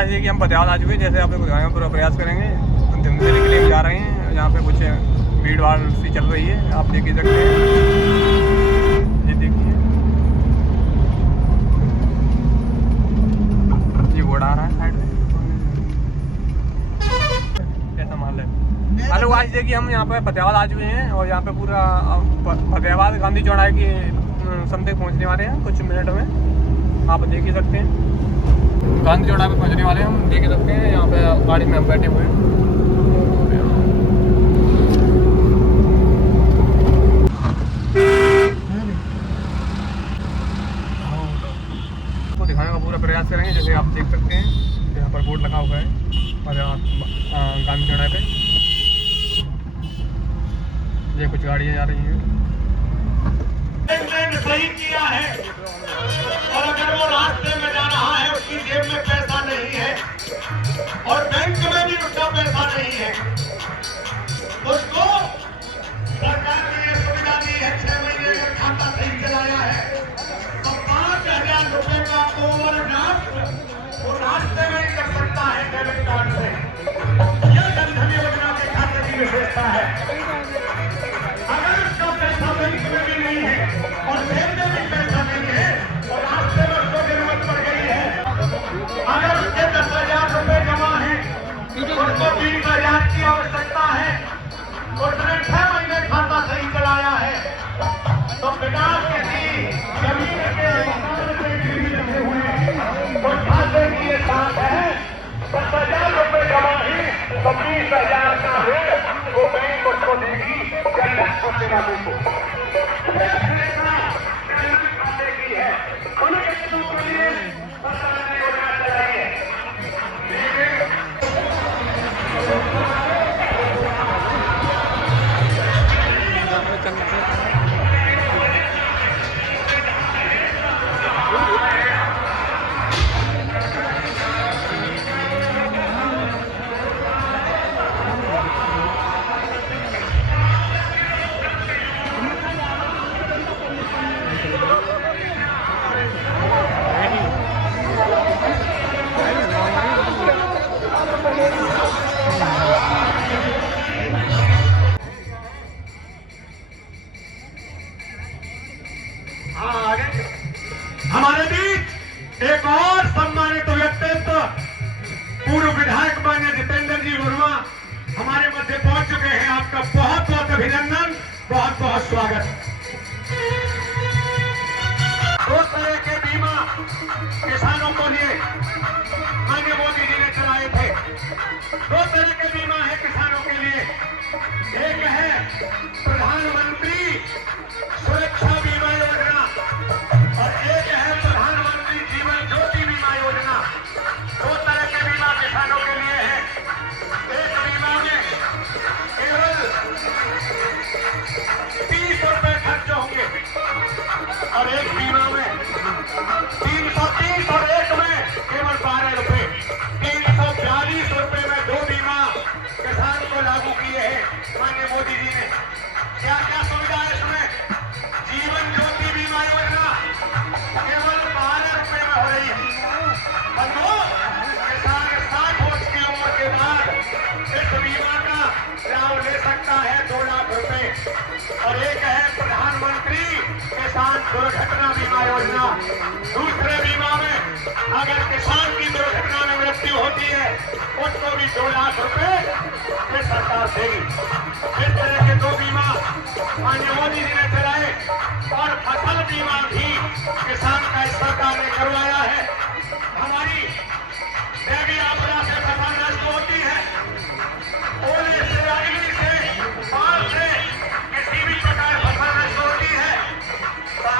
जैसे कि हम पटियाल आ चुके हैं, जैसे आप लोग दिखाने का पूरा प्रयास करेंगे। धमदेली के लिए जा रहे हैं, यहाँ पे कुछ भीड़ भाड़ सी चल रही है, आप देख ही सकते हैं। ये देखिए, ये घोड़ा आ रहा है साइड में, कैसा माल है। हेलो आज देखिए, हम यहाँ पे पटियाल आ चुके हैं और यहाँ पे पूरा फतेहाबाद गांधी चौराहे की समथिंग पहुँचने वाले हैं कुछ मिनट में, आप देख ही सकते हैं। गांधी चौराहे पे पहुंचने वाले हैं, हम देख सकते हैं। यहाँ पे गाड़ी में हम बैठे हुए हैं। तो दिखाने का पूरा प्रयास करेंगे। जैसे आप देख सकते हैं, यहाँ पर बोर्ड लगा हुआ है गांधी चौराहे पे। ये कुछ गाड़ियाँ जा रही हैं। सही किया है, और अगर वो रास्ते में जा रहा है, उसकी जेब में पैसा नहीं है और बैंक में भी उसका पैसा नहीं है, उसको सरकार ने ये सुविधा दी है 6 महीने का खाता सही चलाया है तो 5,000 रुपए का ओवरड्राफ्ट वो रास्ते में ही कर सकता है डेबिट कार्ड से। यह जनधन योजना के खाते की विशेषता है। अगर उसका पैसा बैंक में भी नहीं है और जेब में भी पैसा नहीं है और रास्ते में उसको जरूरत पड़ गई है, अगर उसके 10,000 रुपए जमा है, उसको 20,000 की आवश्यकता है, उसने 6 महीने खाता सही चलाया है, तो बिना किसी जमीन के मकान के गिरवी रखे हुए उस खाते की ये साथ है 10,000 रुपए जमा ही तो 20,000 का ऋण वो बैंक उसको देगी जनधन को सेवा को। हमारे बीच एक और सम्मानित व्यक्तित्व पूर्व विधायक माननीय जितेंद्र जी वर्मा हमारे मध्य पहुंच चुके हैं। आपका बहुत बहुत अभिनंदन, बहुत बहुत स्वागत। 2 तरह के बीमा किसानों को लिए माननीय मोदी जी ने चलाए थे। 2 तरह के बीमा है किसानों के लिए, एक है प्रधानमंत्री सुरक्षा बीमा योजना और एक है प्रधानमंत्री जीवन ज्योति बीमा योजना। 2 तरह के बीमा किसानों के लिए है। एक बीमा में केवल 30 रुपए खर्च होंगे और एक बीमा में 330 और एक में केवल 12 रुपए, 342 रुपए में 2 बीमा किसान को लागू किए हैं माननीय मोदी जी ने। क्या क्या सुविधा है इसमें? जीवन ज्योति बीमा योजना केवल 12 रुपए में हो रही है। बंधु, किसान 60 वर्ष की उम्र के बाद इस बीमा का लाभ ले सकता है 2 लाख रुपए। और एक है प्रधानमंत्री किसान दुर्घटना बीमा योजना। दूसरे बीमा में अगर किसान की दुर्घटना में मृत्यु होती है उसको भी 2 लाख रुपए ये सरकार देगी। इस तरह के 2 बीमा माननीय मोदी जी ने चलाए और फसल बीमा भी किसान का इस सरकार ने करवाया है। हमारी दैवीय आपदा से फसल नष्ट होती है, ओले से, अग्नि से, बाढ़ से किसी भी प्रकार फसल नष्ट होती है तो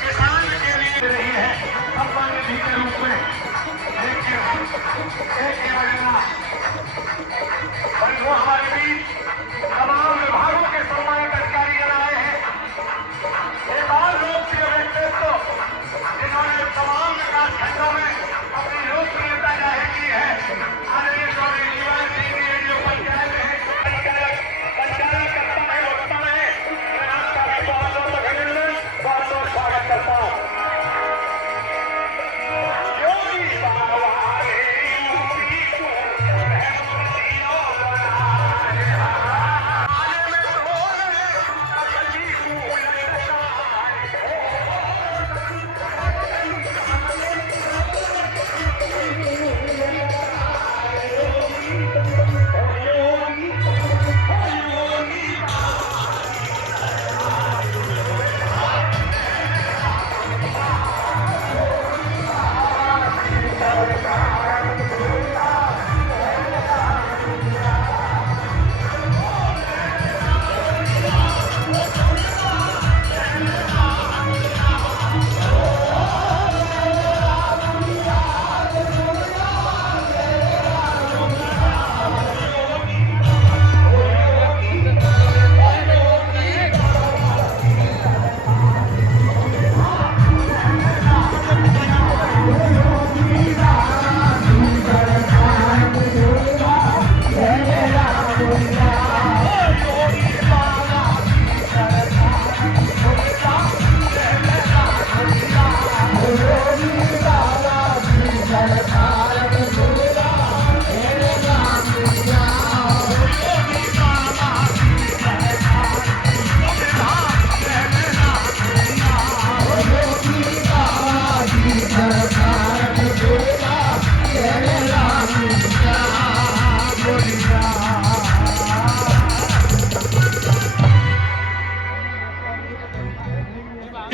किसान के लिए रही है सम्मान निधि के रूप में। देखिए एक योजना बंधु हमारे बीच तमाम विभागों के सम्मानित अधिकारी आए हैं। एक और लोकप्रिय व्यक्तित्व जिन्होंने तमाम विकास खंडों में अपनी लोकप्रियता जाहिर की है, आदरणीय चौधरी जीवन सिंह जी जो पंचायत है, पंचायत करता है, उत्तम है, मैं आपका भी बहुत बहुत अभिनंदन, बहुत बहुत स्वागत करता हूँ। योगी साहब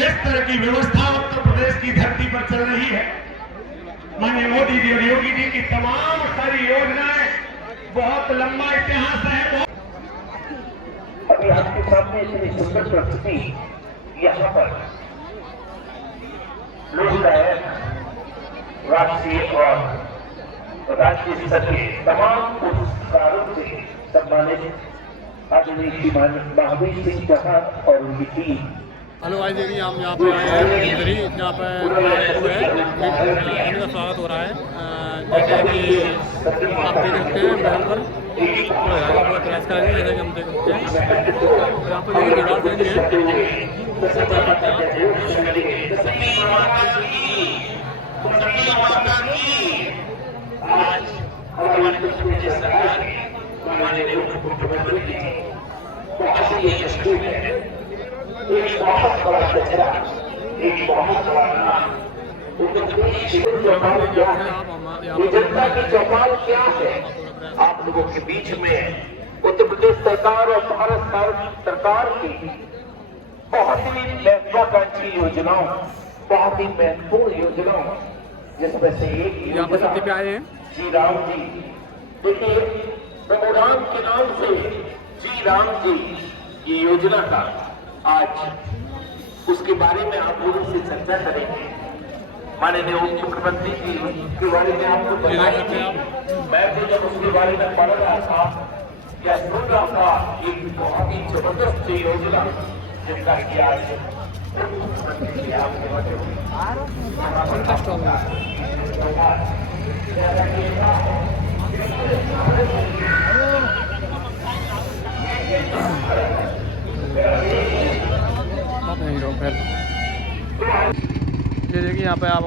इस तरह की व्यवस्था उत्तर प्रदेश की धरती पर चल रही है। माननीय मोदी जी और योगी जी की तमाम सारी योजनाएं, बहुत लंबा इतिहास है। अभी आपके सामने इतनी सुंदर प्रस्तुति यहाँ पर लोकगायक, राष्ट्रीय और राज्य स्तर के तमाम पुरस्कारों से सम्मानित आदरणीय श्रीमान महावीर सिंह चौहान और उनकी टीम। हेलो भाई देखिए हम यहाँ पे आए हैं इधर ही यहाँ पे हुए हैं इनका स्वागत हो रहा है जैसे कि आप देख सकते हैं बैनर पर बहुत प्रयास करेंगे जैसे कि हम देख सकते हैं यहाँ पर देखिए जुड़ाव देंगे एक बहुत बड़ा कचरा, एक बहुत बड़ा नाम। चौपाल क्या है? जनता की चौपाल क्या है? आप लोगों के बीच में उत्तर प्रदेश सरकार और भारत सरकार की बहुत ही महत्वाकांक्षी योजनाओं, बहुत ही महत्वपूर्ण योजनाओं, जिसमें से एक योजना पे आए हैं श्री राम जी। देखिए, प्रभु राम के नाम से श्री राम जी की योजना का आज उसके बारे में आप लोगों से चर्चा करेंगे। माननीय उप मुख्यमंत्री जी के बारे में आपको बताएंगे। मैं तो जब उसके बारे में पढ़ रहा था या सुन रहा था, एक बहुत ही जबरदस्त योजना जिसका कि आज उप मुख्यमंत्री जी आपके ये देखिए यहाँ पे आप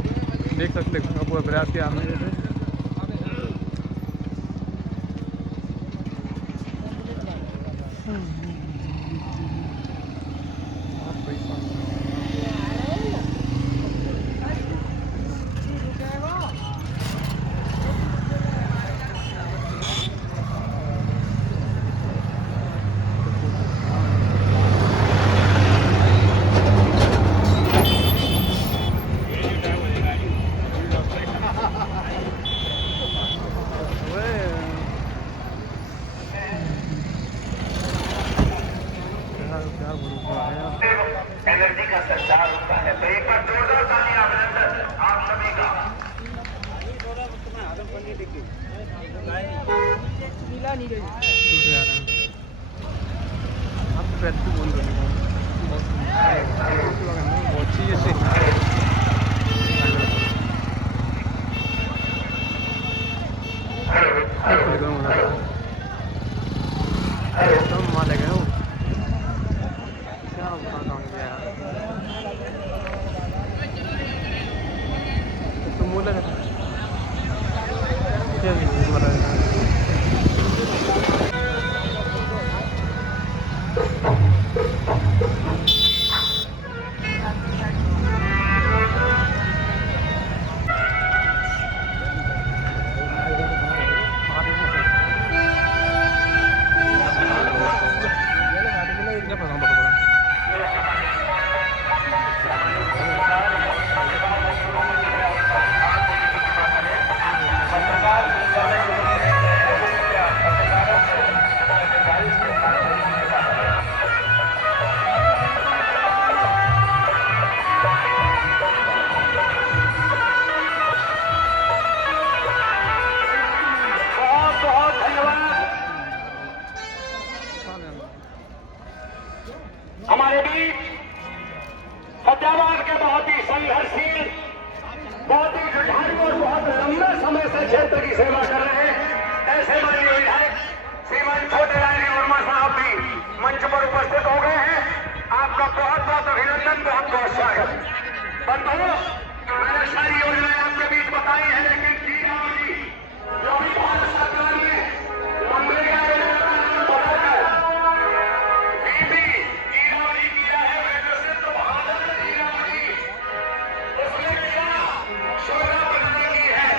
देख सकते हैं पूरा प्रयास किया हमने जैसे एनर्जी का संचार होता है। तो एक बार जोरदार ताली अभिनंदन आप सभी का। बहुत चीज़ से हमारे बीच फतेहाबाद के बहुत ही संघर्षशील, बहुत ही जुझारू और बहुत लंबे समय से क्षेत्र की सेवा कर रहे हैं ऐसे माननीय विधायक श्रीमान छोटे बहुत स्वागत। बंधुओं, मैंने सारी योजनाएं आपके बीच बताई है, लेकिन जीरावती जो भी भारत सरकार ने मनरेगा योजना का नाम बढ़ाकर बीबी जीरावती किया है, वैसे सिर्फ भारत जीरावती उसने किया शोभा बढ़ाने की है।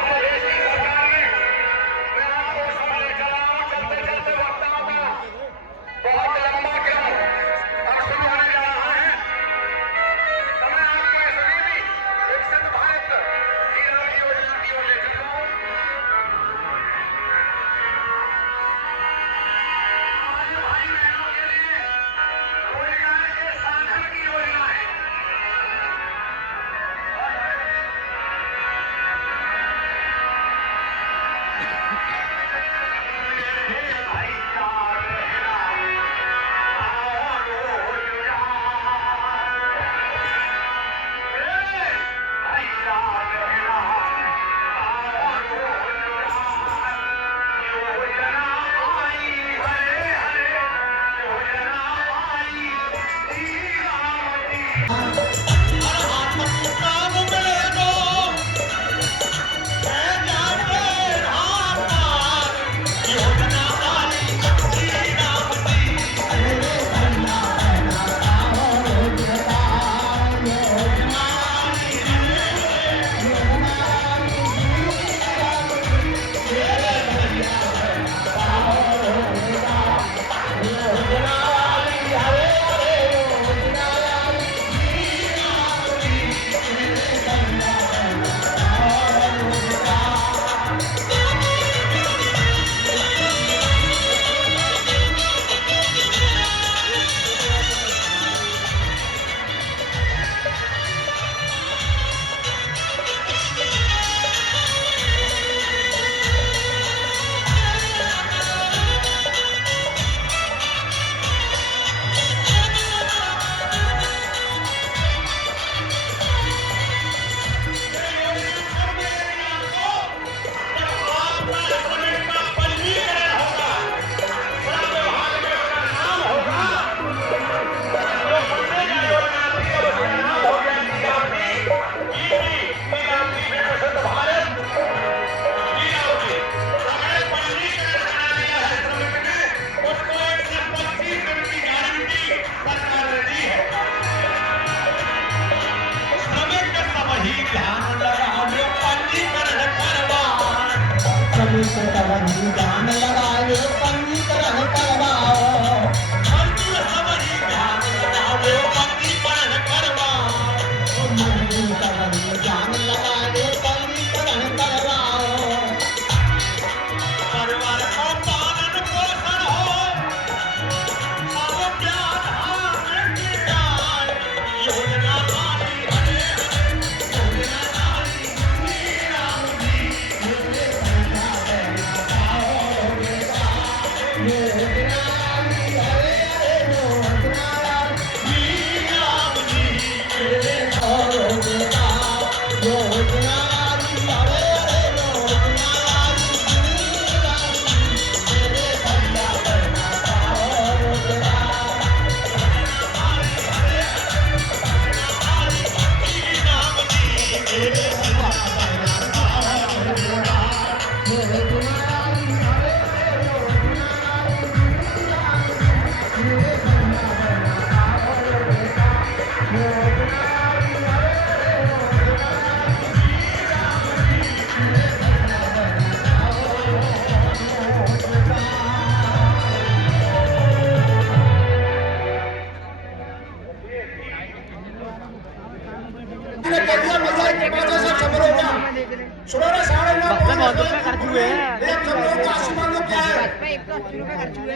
और देश की सरकार ने, मैं आपको समझ चलाऊं, चलते चलते वक्ताओं का बहुत लंबा क्रम अब शुरू होने जा रहा है। मैं आपके सभी भी विकसित भारत जीरावती योजना की ओर ले चल रहा हूं। हमारे भाई बहनों के लिए रोजगार के साधन की योजना है।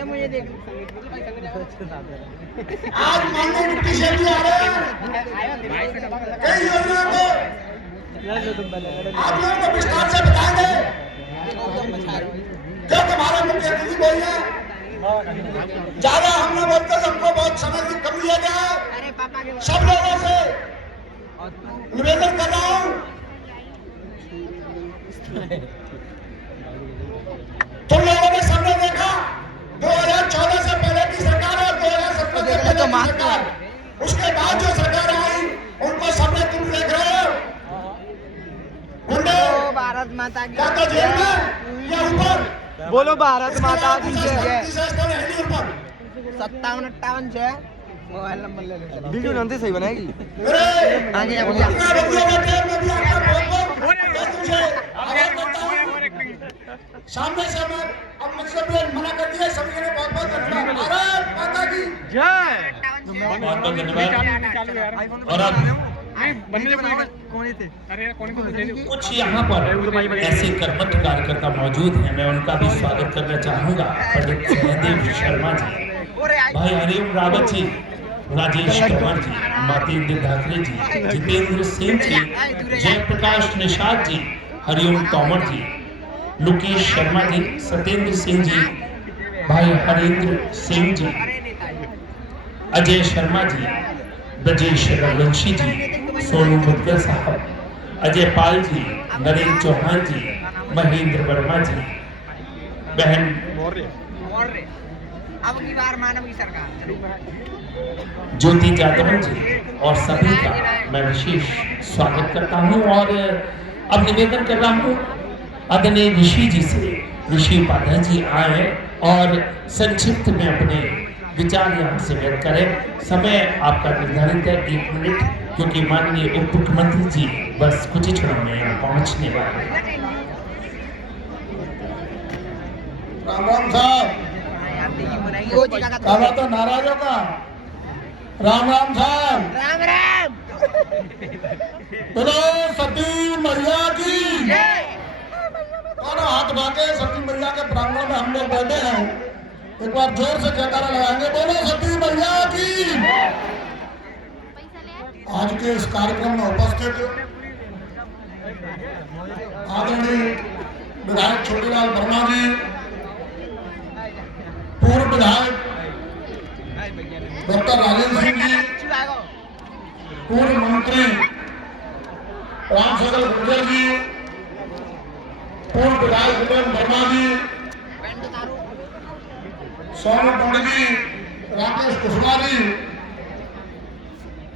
मुझे देख आज माननीय डिप्टी सीएम जी आ रहे हैं, कई योजना को आप लोगों को विस्तार से बताएंगे। जब हमारे मुख्य अतिथि बोले ज्यादा हमने बोलते हमको बहुत समय की कम लिया गया है। सब लोगों से निवेदन कर रहा हूँ, तुम लोगों ने सबने देखा 2014 से पहले की सरकार और 2017 से पहले की सरकार, उसके बाद जो सरकार माता की या तो जेल में या ऊपर। बोलो भारत माता की जय। 5758 से मोबाइल नंबर ले लो। वीडियो नंदी सही बनाएगी। आगे सामने से मैं अब मतलब मना कर दिया, सभी ने बहुत बहुत धन्यवाद। भारत माता की जय। बहुत बहुत धन्यवाद। और अब कुछ यहाँ पर ऐसे कर्मठ कार्यकर्ता मौजूद हैं, मैं उनका भी स्वागत करना चाहूंगा। पंडित सहदेव शर्मा जी, भाई हरिओम रावत जी, राजेश कंवर जी, मातेंद्र धाकरे जी, जितेंद्र सिंह जी, जयप्रकाश निषाद जी, हरिओम तोमर जी, लोकेश शर्मा जी, सत्येंद्र सिंह जी, भाई हरेंद्र सिंह जी, अजय शर्मा जी, ब्रजेश रघुवंशी जी, सोनू मुदगल साहब, अजय पाल जी, नरेंद्र चौहान जी, महेंद्र वर्मा जी, बहन अब की बार मानव की सरकार ज्योति जादव जी और सभी का मैं विशेष स्वागत करता हूं। और अब निवेदन कर रहा हूं आदरणीय ऋषि जी से, ऋषि उपाध्याय जी आए और संक्षिप्त में अपने विचार यहाँ से व्यक्त करें। समय आपका निर्धारित है 1 मिनट, क्योंकि माननीय उप मुख्यमंत्री जी बस कुछ ही क्षणों में यहाँ पहुँचने वाले हैं। राम राम साहब, क्या तो नाराजों का राम राम साहब, राम राम। बोलो सती मैया की और हाथ भागे सती मैया के प्रांगण में हम लोग बैठे हैं। एक बार जोर से जयकारा लगाएंगे, बोलो सती मैया की। आज के इस कार्यक्रम में उपस्थित आदरणीय विधायक छोटीलाल वर्मा जी, पूर्व विधायक डॉक्टर राजेंद्र सिंह जी, पूर्व मंत्री रामशंकर गुर्जर जी, पूर्व विधायक विक्रम वर्मा जी, सोनू पंडित जी, राकेश कुशवाहा जी,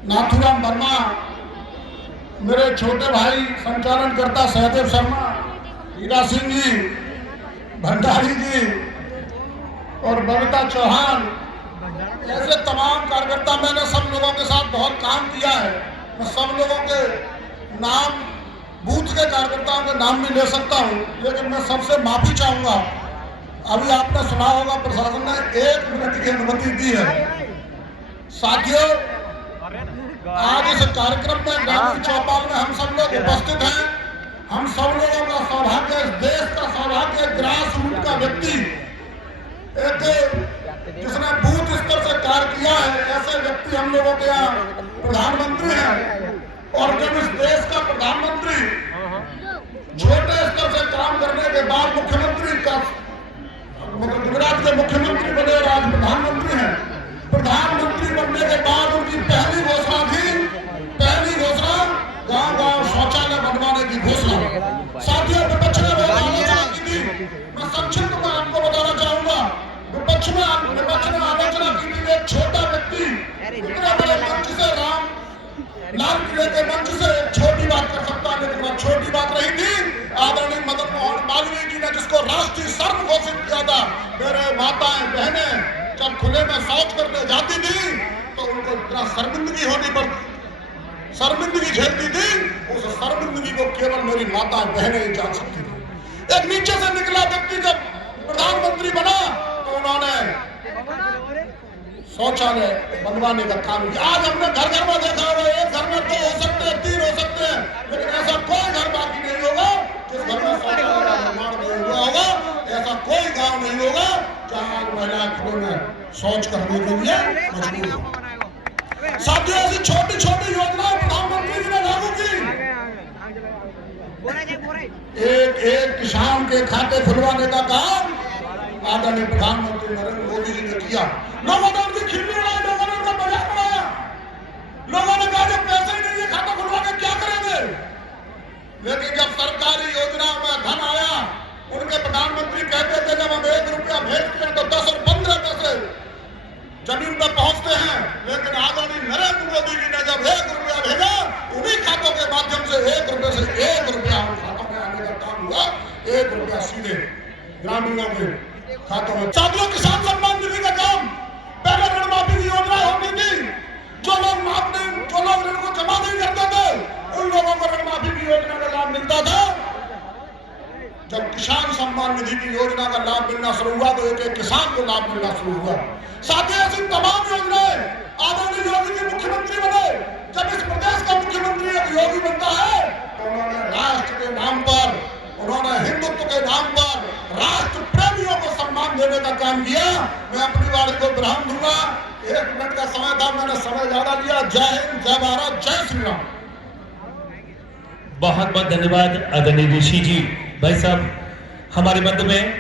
नाथुराम वर्मा, मेरे छोटे भाई संचालन करता सहदेव शर्मा, हीरा सिंह जी, भंडारी जी और बबीता चौहान, ऐसे तमाम कार्यकर्ता, मैंने सब लोगों के साथ बहुत काम किया है। मैं सब लोगों के नाम, बूथ के कार्यकर्ताओं के नाम भी ले सकता हूँ, लेकिन मैं सबसे माफी चाहूंगा। अभी आपने सुना होगा प्रशासन ने 1 मिनट की अनुमति दी है। साथियों, आज इस कार्यक्रम में गांधी चौपाल में हम सब लोग उपस्थित हैं। हम सब लोगों का सौभाग्य, इस देश का सौभाग्य, ग्रास रूट का व्यक्ति, एक जिसने बूथ स्तर से कार्य किया है, ऐसे व्यक्ति हम लोगों के यहाँ प्रधानमंत्री हैं। और जब इस देश का प्रधानमंत्री छोटे स्तर से काम करने के बाद मुख्यमंत्री का, गुजरात के मुख्यमंत्री बने और आज प्रधानमंत्री हैं। प्रधानमंत्री बनने के बाद उनकी पहली घोषणा थी, पहली घोषणा गांव-गांव शौचालय बनवाने की घोषणा। साथियों, विपक्ष ने बहुत आलोचना की थी, मैं संक्षिप्त में आपको बताना चाहूंगा। विपक्ष ने आलोचना की थी, एक छोटा व्यक्ति इतने बड़े मंच से, लाल किले के मंच से एक छोटी बात कर सकता है, लेकिन वह छोटी बात नहीं थी। आदरणीय मदन मोहन मालवीय जी ने जिसको राष्ट्रीय शर्म घोषित किया था, मेरे माताएं बहनें जब खुले में शौच करने जाती थी तो उनको इतना शर्मिंदगी होनी पड़ती, शर्मिंदगी झेलती थी। उस शर्मिंदगी को केवल मेरी माताएं बहनें ही जान सकती थी। एक नीचे से निकला व्यक्ति जब प्रधानमंत्री बना तो उन्होंने शौचालय बनवाने का काम किया। आज हमने घर घर में देखा होगा, एक घर में 2 हो सकते हैं, 3 हो सकते हैं, लेकिन ऐसा कोई घर बाकी नहीं होगा जिस घर में शौचालय का निर्माण नहीं हुआ होगा। ऐसा कोई गांव नहीं होगा जहां महिलाएं खुले में शौच करने के लिए मजबूर हो। साथियों, ऐसी छोटी छोटी योजनाएं प्रधानमंत्री जी ने लागू की। एक किसान के खाते खुलवाने का काम आदरणीय प्रधानमंत्री नरेंद्र मोदी जी ने किया। लोगों ने उनकी खिल्ली उड़ाई, लोगों ने उनका मजाक उड़ाया, लोगों ने कहा जब पैसे ही नहीं है खाता खुलवा के क्या करेंगे। लेकिन जब सरकारी योजनाओं में धन आया, उनके प्रधानमंत्री कहते थे जब हम 1 रुपया भेजते हैं तो 10 और 15 पैसे जमीन पर पहुंचते हैं। लेकिन आदरणीय नरेंद्र मोदी जी ने जब 1 रुपया भेजा, उन्हीं खातों के माध्यम से 1 रुपये से 1 रुपया खातों में आने का काम हुआ। जब किसान सम्मान निधि की योजना का लाभ मिलना शुरू हुआ तो एक एक किसान को लाभ मिलना शुरू हुआ। साथ ही ऐसी तमाम योजनाएं आदरणीय योगी जी मुख्यमंत्री बने। जब इस प्रदेश का मुख्यमंत्री एक योगी बनता है तो उन्होंने राष्ट्र के नाम पर, उन्होंने हिंदुत्व के नाम पर राष्ट्र प्रेमियों को सम्मान देने का काम किया। मैं अपनी बात को विराम दूंगा। 1 मिनट का समय था, मैंने समय ज्यादा लिया। जय हिंद, जय भारत, जय श्री राम। बहुत बहुत धन्यवाद आदरणीय ऋषि जी। भाई साहब, हमारे मध्य में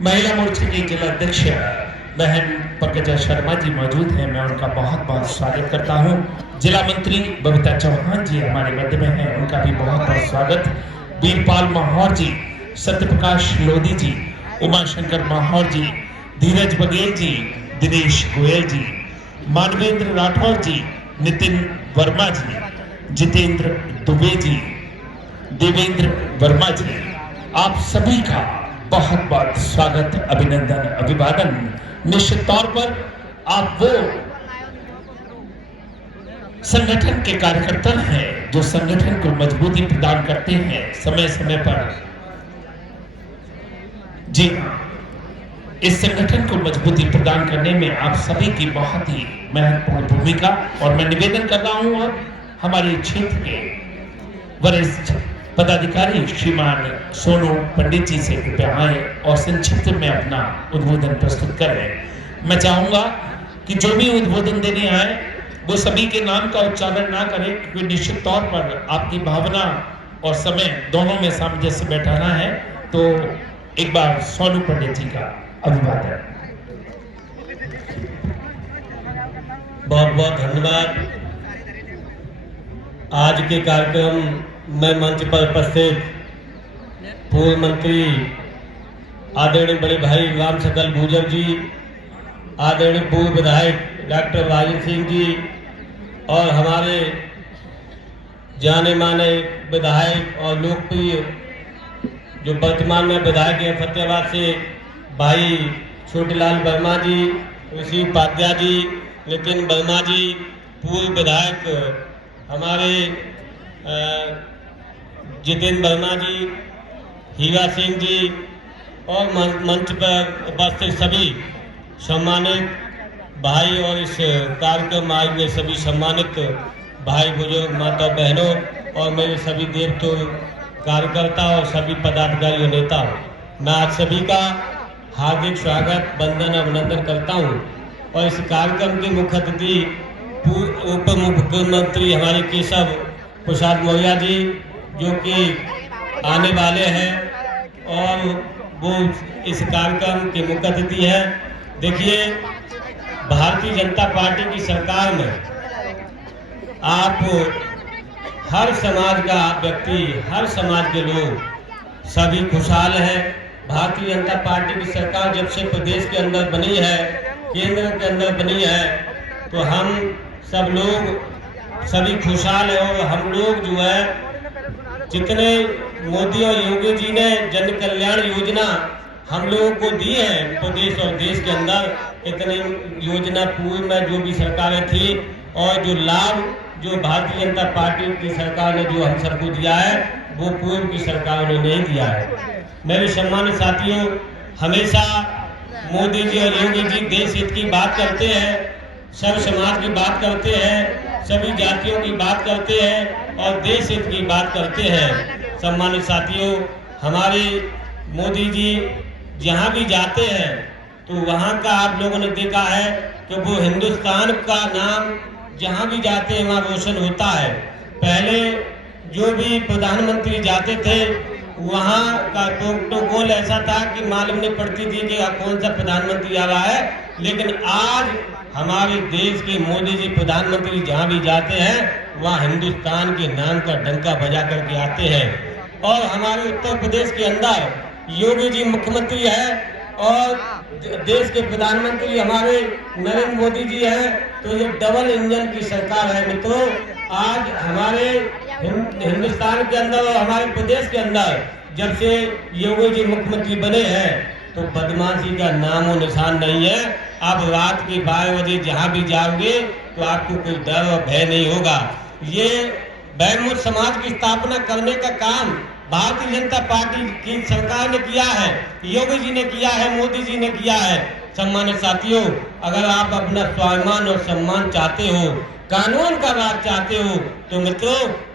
महिला मोर्चे की जिला अध्यक्ष बहन पंकजा शर्मा जी मौजूद हैं। मैं उनका बहुत बहुत स्वागत करता हूं। जिला मंत्री बबीता चौहान जी हमारे मध्य में हैं, उनका भी बहुत बहुत स्वागत। वीरपाल माहौर जी, सत्यप्रकाश लोधी जी, उमाशंकर माहौर जी, धीरज बघेल जी, दिनेश गोयल जी, मानवेंद्र राठौर जी, नितिन वर्मा जी, जितेंद्र दुबे जी, देवेंद्र वर्मा जी, आप सभी का बहुत बहुत स्वागत, अभिनंदन, अभिवादन। निश्चित तौर पर आप वो संगठन के कार्यकर्ता हैं जो संगठन को मजबूती प्रदान करते हैं समय समय पर। जी, इस संगठन को मजबूती प्रदान करने में आप सभी की बहुत ही महत्वपूर्ण भूमिका। और मैं निवेदन कर रहा हूं अब हमारे क्षेत्र के वरिष्ठ पदाधिकारी श्रीमान सोनू पंडित जी से कृपया आए और संक्षिप्त में अपना उद्बोधन प्रस्तुत करें। मैं चाहूंगा कि जो भी उद्बोधन देने आए वो सभी के नाम का उच्चारण ना करें, क्योंकि निश्चित तौर पर आपकी भावना और समय दोनों में सामंजस्य बैठाना है। तो एक बार सोनू पंडित जी का अभिवादन। बहुत बहुत धन्यवाद। आज के कार्यक्रम में मंच पर उपस्थित पूर्व मंत्री आदरणीय बड़े भाई राम सकल गुर्जर जी, आदरणीय पूर्व विधायक डॉक्टर राजेंद्र सिंह जी और हमारे जाने माने विधायक और लोकप्रिय जो वर्तमान में विधायक हैं फतेहाबाद से भाई छोटेलाल वर्मा जी, ऋषि उपाध्याय जी, नितिन वर्मा जी, पूर्व विधायक हमारे जितेंद्र वर्मा जी, हीरा सिंह जी और मंच पर उपस्थित सभी सम्मानित भाई और इस कार्यक्रम आयोजन में सभी सम्मानित भाई बुजुर्ग माता बहनों और मेरे सभी देवतों कार्यकर्ता और सभी पदाधिकारी और नेता, मैं आप सभी का हार्दिक स्वागत, वंदन, अभिनंदन करता हूं। और इस कार्यक्रम के मुख्य अतिथि उप मुख्यमंत्री हमारे केशव प्रसाद मौर्य जी जो कि आने वाले हैं और वो इस कार्यक्रम के मुख्य अतिथि हैं। देखिए, भारतीय जनता पार्टी की सरकार में आप हर समाज का व्यक्ति, हर समाज के लोग सभी खुशहाल हैं। भारतीय जनता पार्टी की सरकार जब से प्रदेश के अंदर बनी है, केंद्र के अंदर बनी है, तो हम सब लोग सभी खुशहाल हैं। और हम लोग जो है जितने मोदी और योगी जी ने जन कल्याण योजना हम लोगों को दी है प्रदेश और देश के अंदर, इतनी योजना पूर्व में जो भी सरकारें थी और जो लाभ जो भारतीय जनता पार्टी की सरकार ने जो हम सबको दिया है वो पूर्व की सरकारों ने नहीं दिया है। मेरे सम्मानित साथियों, हमेशा मोदी जी और योगी जी देश हित की बात करते हैं, सब समाज की बात करते हैं, सभी जातियों की बात करते हैं और देश हित की बात करते हैं। सम्मानित साथियों, हमारे मोदी जी जहाँ भी जाते हैं तो वहाँ का आप लोगों ने देखा है कि वो हिंदुस्तान का नाम जहाँ भी जाते हैं वहाँ रोशन होता है। पहले जो भी प्रधानमंत्री जाते थे वहाँ का प्रोटोकॉल ऐसा था कि मालूम नहीं पड़ती थी कि कौन सा प्रधानमंत्री आ रहा है, लेकिन आज हमारे देश के मोदी जी प्रधानमंत्री जहाँ भी जाते हैं वहाँ हिंदुस्तान के नाम का डंका बजा करके आते हैं। और हमारे उत्तर प्रदेश के अंदर योगी जी मुख्यमंत्री है और देश के प्रधानमंत्री हमारे नरेंद्र मोदी जी हैं, तो ये डबल इंजन की सरकार है। मित्रों, आज हमारे हिंदुस्तान के अंदर और हमारे प्रदेश के अंदर जब से योगी जी मुख्यमंत्री बने हैं तो बदमाशी का नामो निशान नहीं है। अब रात के 12 बजे जहाँ भी जाओगे तो आपको कोई डर और भय नहीं होगा। ये बैमुख समाज की स्थापना करने का काम भारतीय जनता पार्टी की सरकार ने किया है, योगी जी ने किया है, मोदी जी ने किया है। सम्मानित साथियों, अगर आप अपना स्वाभिमान और सम्मान चाहते हो, कानून का राज चाहते हो, तो मित्रों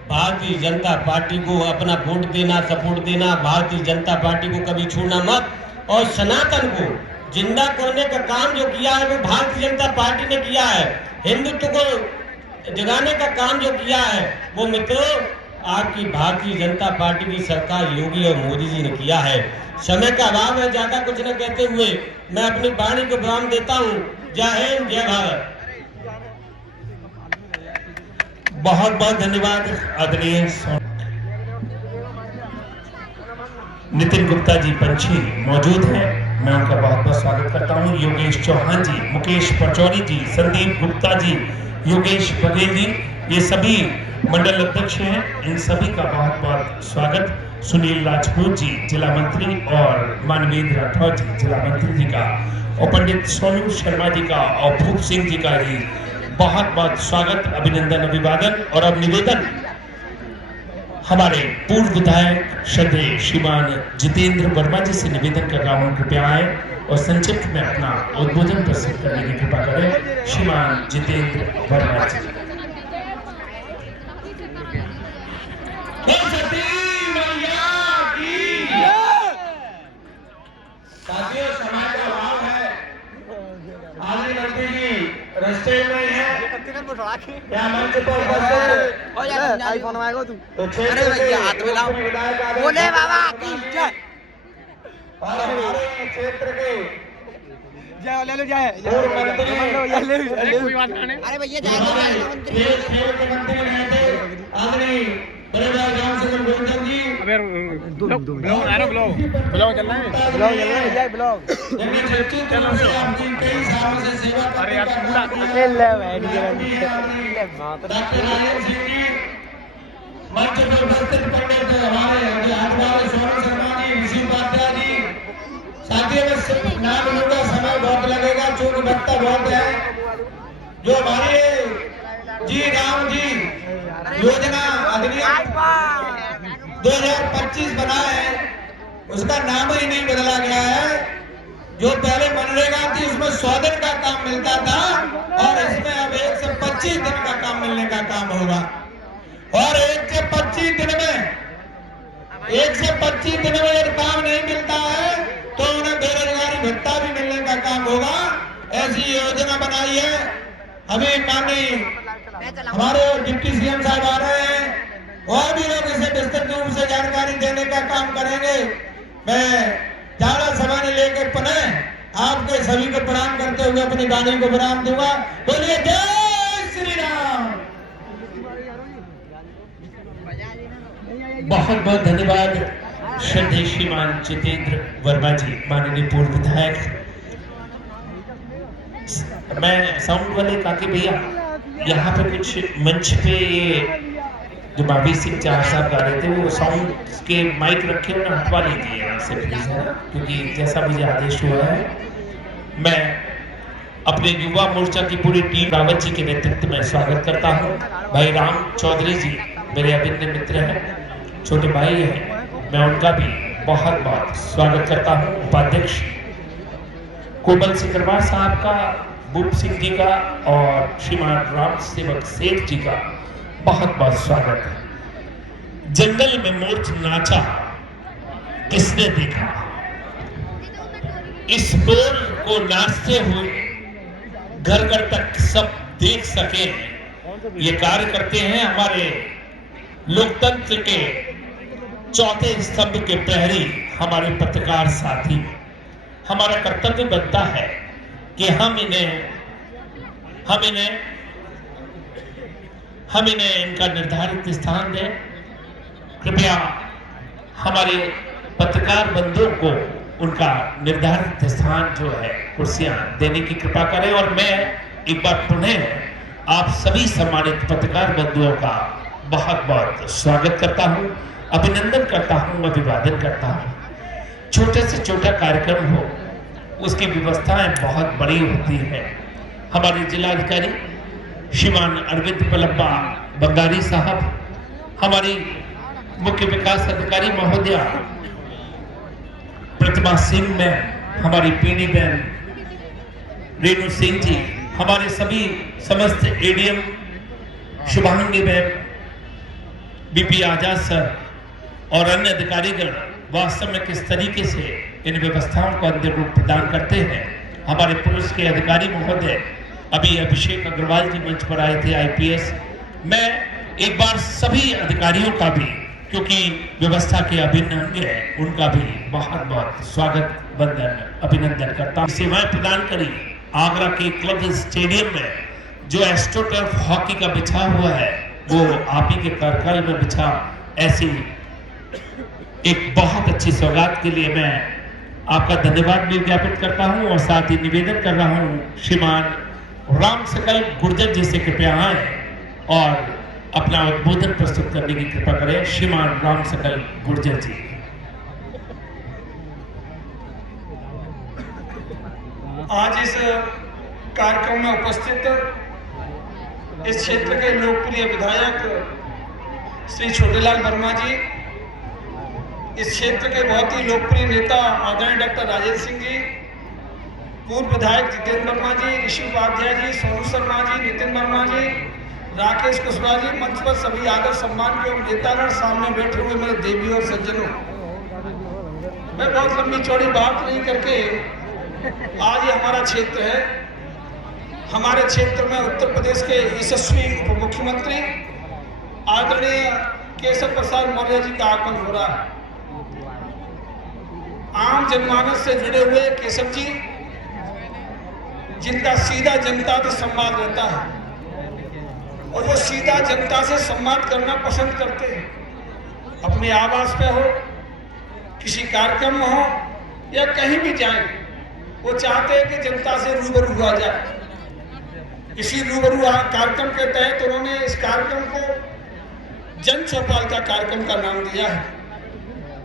भारतीय जनता पार्टी को अपना वोट देना, सपोर्ट देना। भारतीय जनता पार्टी को कभी छोड़ना मत, और सनातन को जिंदा करने का काम जो किया है वो भारतीय जनता पार्टी ने किया है। हिंदुत्व को जगाने का काम जो किया है वो मित्रों आपकी भारतीय जनता पार्टी की सरकार योगी और मोदी जी ने किया है। समय का अभाव है, ज्यादा कुछ न कहते हुए मैं अपनी वाणी को विराम देता हूँ। जय हिंद, जय भारत। बहुत बहुत धन्यवाद आदरणीय नितिन गुप्ता जी पंछी मौजूद हैं, मैं उनका बहुत बहुत स्वागत करता हूं। योगेश चौहान जी, मुकेश पचौरी जी, संदीप गुप्ता जी, योगेश बघेल जी, ये सभी मंडल अध्यक्ष हैं, इन सभी का बहुत बहुत स्वागत। सुनील राजपूत जी जिला मंत्री और मानवेंद्र राठौर जी जिला मंत्री जी का, और पंडित सोनू शर्मा जी का और भूप सिंह जी का जी बहुत बहुत स्वागत, अभिनंदन, अभिवादन। और अब निवेदन हमारे पूर्व विधायक श्रद्धेय श्रीमान जितेंद्र वर्मा जी से निवेदन कर रहा हूं, कृपया आए और संक्षिप्त में अपना उद्बोधन प्रस्तुत करने की कृपा करें। श्रीमान जितेंद्र वर्मा जी। साथियों, समय का अभाव है, आदरणीय मंत्री जी रास्ते में है, क्या मंच पर उपस्थित आईफोन आएगा तू। तो अरे भैया हाथ मिलाओ, बोले बाबा की जय। और हमारे क्षेत्र के जय ले लो, जय पूर्व मंत्री अरे भैया जय मंत्री खेल के मंत्री रहे थे आदरणीय बड़े भाई राम सिंह गोविंदन जी। ब्लॉग आ रहा, ब्लॉग चल रहा है, भैया ब्लॉग कई सालों से सेवा अरे यार पूरा खेल ले बैठ के डॉक्टर राजेंद्र सिंह जी मंच पर उपस्थित पंडित हमारे आदवाले सोनू शर्मा जी, ऋषि उपाध्याय जी। साथियों में नाम लूंगा, समय बहुत लगेगा चूंकि वक्ता बहुत है। जो हमारे जी राम जी योजना अधिनियम 2025 बना है, उसका नाम ही नहीं बदला गया है। जो पहले मनरेगा थी उसमें 100 दिन का काम मिलता था, और इसमें अब 1 से 25 दिन का काम मिलने का काम होगा। और 1 से 25 दिन में यदि काम नहीं मिलता है तो उन्हें बेरोजगारी भत्ता भी मिलने का काम होगा। ऐसी योजना बनाई है। अभी माननीय हमारे डिप्टी सीएम साहब आ रहे हैं, और भी लोग इसे विस्तृत रूप से जानकारी देने का काम करेंगे। मैं ज्यादा समय लेके पुनः आपके सभी को प्रणाम करते हुए अपनी वाणी को विराम दूंगा। बोलिए जय श्री राम। बहुत बहुत धन्यवाद श्रद्धेय श्रीमान जितेंद्र वर्मा जी, माननीय पूर्व विधायक। मैं साउंड वाले काके भैया, यहाँ पे कुछ मंच पे ये जो बाबी सिंह चार साहब गा रहे थे, वो साउंड के माइक रखे हुए हटवा लीजिए यहाँ से प्लीज, है ना, क्योंकि जैसा मुझे आदेश हुआ है। मैं अपने युवा मोर्चा की पूरी टीम रावत जी के नेतृत्व में स्वागत करता हूँ। भाई राम चौधरी जी मेरे अभिन्न मित्र हैं, छोटे भाई हैं, मैं उनका भी बहुत बहुत स्वागत करता हूँ। उपाध्यक्ष कोमल सिकरवार साहब का, भूप सिंह जी का और श्रीमान राम सेवक सेठ जी का बहुत बहुत स्वागत है। जंगल में मोर नाचा किसने देखा, इस मोर को नाचते हुए घर घर तक सब देख सके, ये कार्य करते हैं हमारे लोकतंत्र के चौथे स्तंभ के प्रहरी, हमारे पत्रकार साथी। हमारा कर्तव्य बनता है कि हम इन्हें इनका निर्धारित स्थान दें। कृपया हमारे पत्रकार बंधुओं को उनका निर्धारित स्थान जो है कुर्सियां देने की कृपा करें। और मैं एक बार पुनः आप सभी सम्मानित पत्रकार बंधुओं का बहुत बहुत स्वागत करता हूं, अभिनंदन करता हूं, अभिवादन करता हूं। छोटे से छोटा कार्यक्रम हो, उसकी व्यवस्थाएं बहुत बड़ी होती है। हमारे जिलाधिकारी श्रीमान अरविंद पलब्बा बंगारी साहब, हमारी मुख्य विकास अधिकारी महोदया प्रतिमा सिंह मैम, हमारी पीनी बहन रेणु सिंह जी, हमारे सभी समस्त एडीएम शुभांगी मैम, बीपी आजाद सर और अन्य अधिकारीगण वास्तव में किस तरीके से इन व्यवस्थाओं को अंतिम रूप प्रदान करते हैं। हमारे पुलिस के अधिकारी महोदय, अभी अभिषेक अग्रवाल जी मंच पर आए थे, आईपीएस। मैं एक बार सभी अधिकारियों का भी, क्योंकि व्यवस्था के अभिन्न अंग है, उनका भी बहुत बहुत स्वागत, वंदन, अभिनंदन करता हूं। सेवाएं प्रदान करी आगरा के क्लब स्टेडियम में, जो एस्ट्रोटर्फ हॉकी का बिछा हुआ है वो आप ही के कार्यकाल में बिछा। ऐसी एक बहुत अच्छी सौगात के लिए मैं आपका धन्यवाद भी ज्ञापित करता हूं और साथ ही निवेदन कर रहा हूं, श्रीमान राम सकल गुर्जर जी से कृपया आए और अपना उद्बोधन प्रस्तुत करने की कृपा करें। श्रीमान राम सकल गुर्जर जी। आज इस कार्यक्रम में उपस्थित इस क्षेत्र के लोकप्रिय विधायक श्री छोटेलाल वर्मा जी, इस क्षेत्र के बहुत ही लोकप्रिय नेता आदरणीय डॉक्टर राजेंद्र सिंह जी, पूर्व विधायक जितेंद्र वर्मा जी, ऋषि उपाध्याय जी, सोनू शर्मा जी, नितिन वर्मा जी, राकेश कुशवाहा जी, मंच पर सभी आदर सम्मान के नेतागण, सामने बैठे हुए मेरे देवी और सज्जनों, मैं बहुत लंबी चौड़ी बात नहीं करके, आज ये हमारा क्षेत्र है। हमारे क्षेत्र में उत्तर प्रदेश के यशस्वी उप मुख्यमंत्री आदरणीय केशव प्रसाद मौर्य जी का आगमन हो रहा है। आम जनमानस से जुड़े हुए केशव जी, जिनका सीधा जनता से संवाद रहता है और वो सीधा जनता से संवाद करना पसंद करते हैं। अपने आवास पे हो, किसी कार्यक्रम में हो या कहीं भी जाए, वो चाहते हैं कि जनता से रूबरू हुआ जाए। इसी रूबरू कार्यक्रम के तहत उन्होंने इस कार्यक्रम को जन चौपाल का कार्यक्रम का नाम दिया है।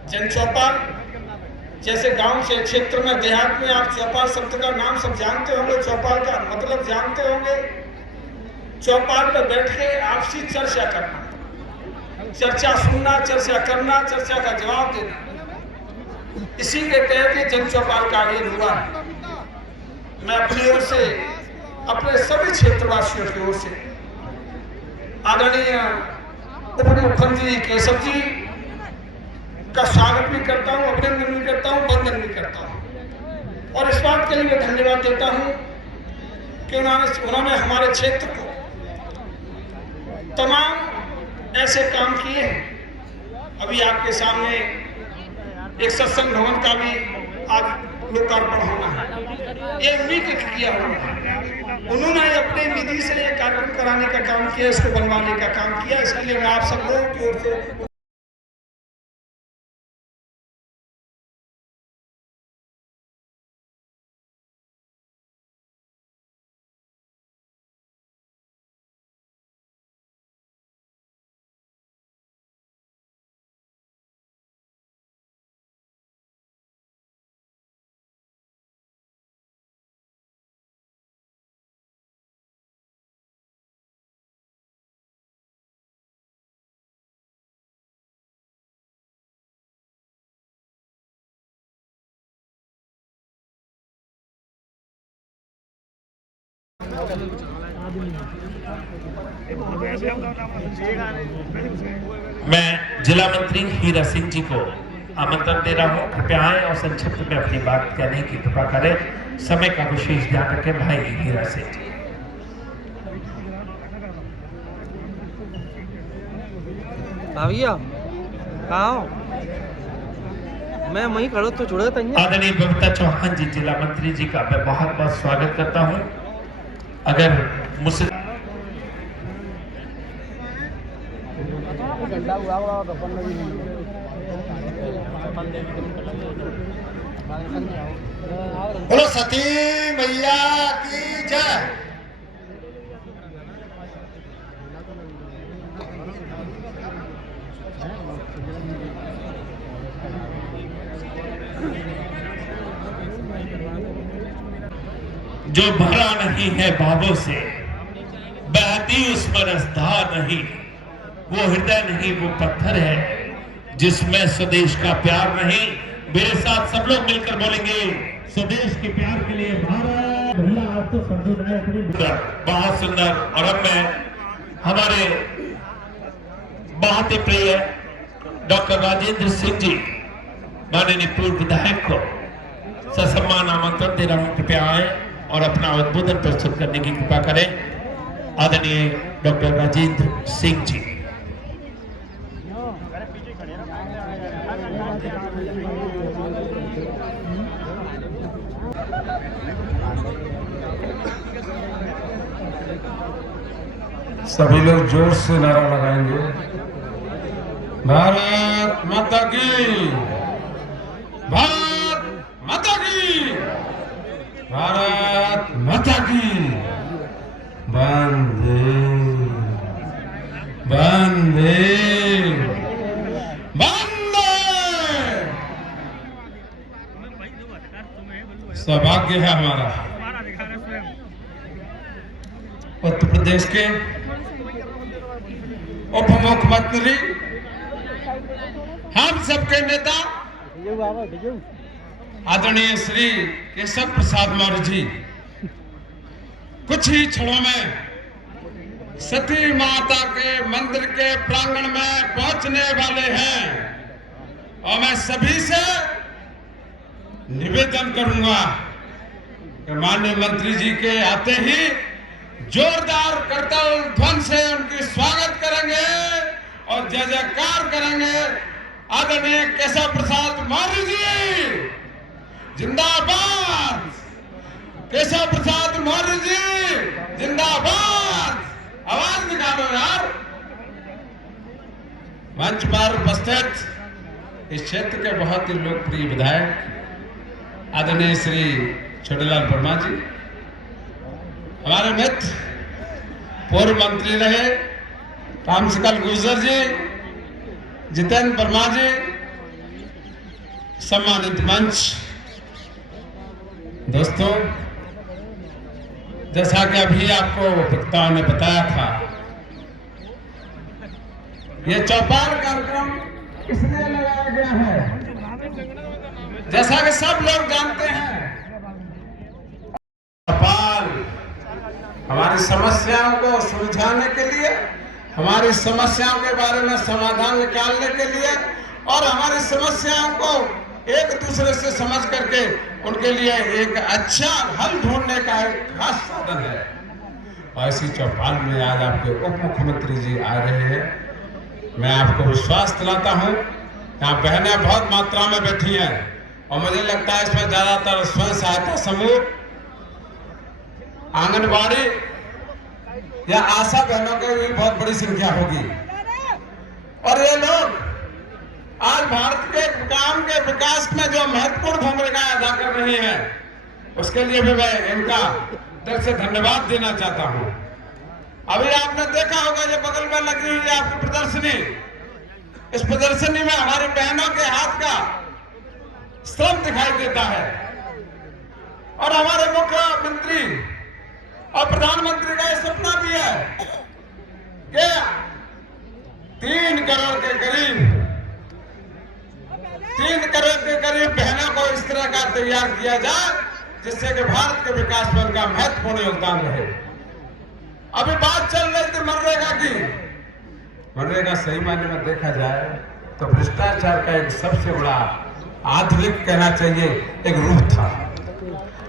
जन चौपाल, जैसे गांव के क्षेत्र में, देहात में आप चौपाल शब्द का नाम सब जानते होंगे, चौपाल का मतलब जानते होंगे। चौपाल पर बैठ के आपसी चर्चा करना, चर्चा सुनना, चर्चा करना, चर्चा का जवाब देना, इसी के तहत जन चौपाल का आयोजन हुआ है। मैं अपनी ओर से, अपने सभी क्षेत्रवासियों की ओर से आदरणीय उप मुख्यमंत्री केशव जी का स्वागत भी करता हूं, अभिनंदन भी करता हूं, वंदन भी करता हूं और इस बात के लिए धन्यवाद देता हूं कि उन्होंने हमारे क्षेत्र को तमाम ऐसे काम किए हैं। अभी आपके सामने एक सत्संग भवन का भी आज लोकार्पण होना है, ये उन्हीं के किया हुआ है। उन्होंने अपने निधि से ये कार्यक्रम कराने का काम किया, इसको बनवाने का काम किया। इसके लिए मैं आप सब लोगों की ओर से मैं जिला मंत्री हीरा सिंह जी को आमंत्रण दे रहा हूं, कृपया आए और संक्षिप्त में अपनी बात कहने की कृपा करें। समय का विशेष ध्यान रखें। भाई हीरा सिंह जी। भैया कहाँ हो? मैं वहीं खड़ा तो छोड़ देता। आदरणीय बबीता चौहान जी, जिला मंत्री जी का मैं बहुत बहुत स्वागत करता हूं। अगर मुझसे बोलो सती मैया की जय। जो भरा नहीं है बाबों से, बहती उस पर रसधार नहीं, वो हृदय नहीं वो पत्थर है, जिसमें स्वदेश का प्यार नहीं। मेरे साथ सब लोग मिलकर बोलेंगे, स्वदेश के प्यार के लिए भारत। बहुत सुंदर। और अब मैं हमारे बहुत ही प्रिय डॉक्टर राजेंद्र सिंह जी, माननीय पूर्व विधायक को ससम्मान आमंत्रण दे रहा हूं। कृपया आए और अपना उद्बोधन प्रस्तुत करने की कृपा करें। आदरणीय डॉक्टर राजेंद्र सिंह जी। सभी लोग जोर से नारा लगाएंगे, भारत माता की, भारत माता की, भारत माता की, वंदे वंदे वंदे। सौभाग्य है हमारा उत्तर प्रदेश के उप मुख्यमंत्री, हम सबके नेता आदरणीय श्री केशव प्रसाद मौर्य जी कुछ ही क्षणों में सती माता के मंदिर के प्रांगण में पहुंचने वाले हैं। और मैं सभी से निवेदन करूंगा कि माननीय मंत्री जी के आते ही जोरदार करताल ध्वनि से उनकी स्वागत करेंगे और जय जयकार करेंगे। आदरणीय केशव प्रसाद मौर्य जी जिंदाबाद, केशव प्रसाद मौर्य जी जिंदाबाद। आवाज निकालो यार। मंच पर उपस्थित इस क्षेत्र के बहुत ही लोकप्रिय विधायक आदरणीय श्री छोटेलाल वर्मा जी, हमारे मित्र पूर्व मंत्री रहे रामशकल गुर्जर जी, जितेंद्र वर्मा जी, सम्मानित मंच, दोस्तों, जैसा कि अभी आपको वक्ताओं ने बताया था, ये चौपाल कार्यक्रम इसलिए लगाया गया है, जैसा कि सब लोग जानते हैं, चौपाल हमारी समस्याओं को सुलझाने के लिए, हमारी समस्याओं के बारे में समाधान निकालने के लिए और हमारी समस्याओं को एक दूसरे से समझ करके उनके लिए एक अच्छा हल ढूंढने का एक खास साधन है। और इसी चौपाल में आज आपके उप मुख्यमंत्री जी आ रहे हैं। मैं आपको विश्वास दिलाता हूं, यहाँ बहनें बहुत मात्रा में बैठी हैं और मुझे लगता है इसमें ज्यादातर स्वयं सहायता समूह, आंगनबाड़ी या आशा बहनों की भी बहुत बड़ी संख्या होगी। और ये लोग आज भारत के काम के विकास में जो महत्वपूर्ण भूमिका अदा कर रही हैं, उसके लिए भी मैं इनका दिल से धन्यवाद देना चाहता हूं। अभी आपने देखा होगा ये बगल में लगी हुई है आपकी प्रदर्शनी। इस प्रदर्शनी में हमारी बहनों के हाथ का श्रम दिखाई देता है और हमारे मुख्यमंत्री और प्रधानमंत्री का यह सपना भी है कि 3 करोड़ के करीब बहनों को इस तरह का तैयार किया जाए जिससे कि भारत के विकास में उनका महत्वपूर्ण योगदान रहे। अभी बात चल रही थी मनरेगा की। मनरेगा सही मायने में देखा जाए तो भ्रष्टाचार का एक सबसे बड़ा, आधुनिक कहना चाहिए, एक रूप था,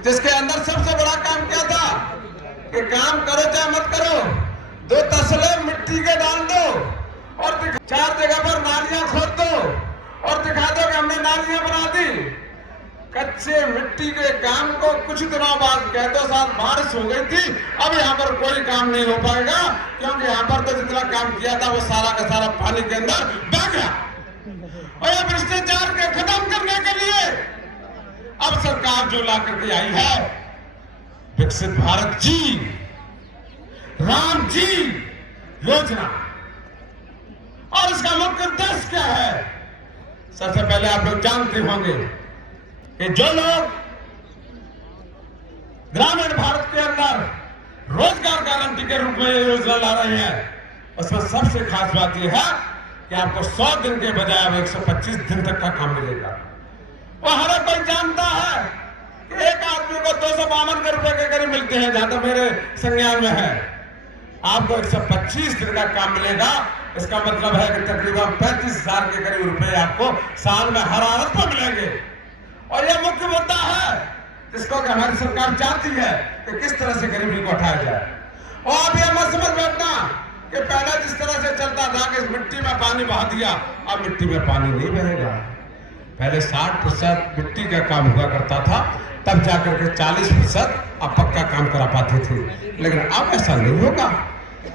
जिसके अंदर सबसे बड़ा काम क्या था कि काम करो चाहे मत करो, 2 तसले मिट्टी के डाल दो और 4 जगह पर नालियां खोद दो और दिखा दो कि हमने नालियां बना दी। कच्चे मिट्टी के काम को कुछ दिनों बाद कह दो साथ बारिश हो गई थी, अब यहाँ पर कोई काम नहीं हो पाएगा क्योंकि यहाँ पर तो जितना काम किया था वो सारा का सारा पानी के अंदर बह गया। और ये भ्रष्टाचार के खत्म करने के लिए अब सरकार जो ला करके आई है, विकसित भारत जी, राम जी योजना, और इसका मुख्य उद्देश्य क्या है? सबसे पहले आप लोग जानते होंगे कि जो लोग ग्रामीण भारत के अंदर रोजगार गारंटी के रूप में ये योजना ला रहे हैं, उसमें सबसे खास बात यह है कि आपको 100 दिन के बजाय अब 125 दिन तक का काम मिलेगा। और हर कोई जानता है कि एक आदमी को 252 रुपए के करीब मिलते हैं, जहां तक मेरे संज्ञान में है। आपको 125 दिन का काम मिलेगा, इसका मतलब है कि तकरीबन 35,000 के करीब रुपए आपको साल में हर औरत को मिलेंगे। और यह मुख्य मुद्दा है जिसको कि हमारी सरकार चाहती है कि किस तरह से गरीबी को हटाया जाए। और अब यह मत समझ बैठना कि पहले जिस तरह से चलता था कि मिट्टी में पानी बहा दिया, अब मिट्टी में पानी नहीं बहेगा। पहले 60% मिट्टी का काम हुआ करता था, तब जाकर के 40% अब पक्का काम करा पाते थे, लेकिन अब ऐसा नहीं होगा।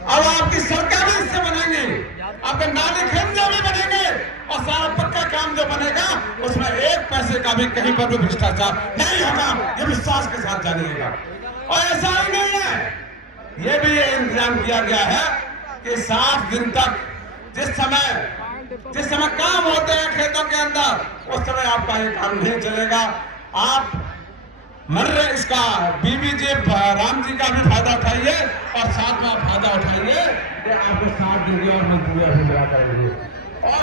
अब आपकी सड़कें भी इससे बनेंगी, आपके नाले खंजे भी बनेंगे, और सारा पक्का काम जो बनेगा उसमें 1 पैसे का भी कहीं पर भी भ्रष्टाचार नहीं होगा, ये विश्वास के साथ जानिएगा। और ऐसा ही नहीं है, ये भी ये इंतजाम किया गया है कि 60 दिन तक जिस समय काम होते हैं खेतों के अंदर, उस समय आपका ये काम नहीं चलेगा। आप मनरेगा इसका बीबीजे राम जी का भी फायदा उठाइए और साथ में आप फायदा उठाइए कि आपको 60 दिन की और मजदूरी अभी मिला करेंगे, और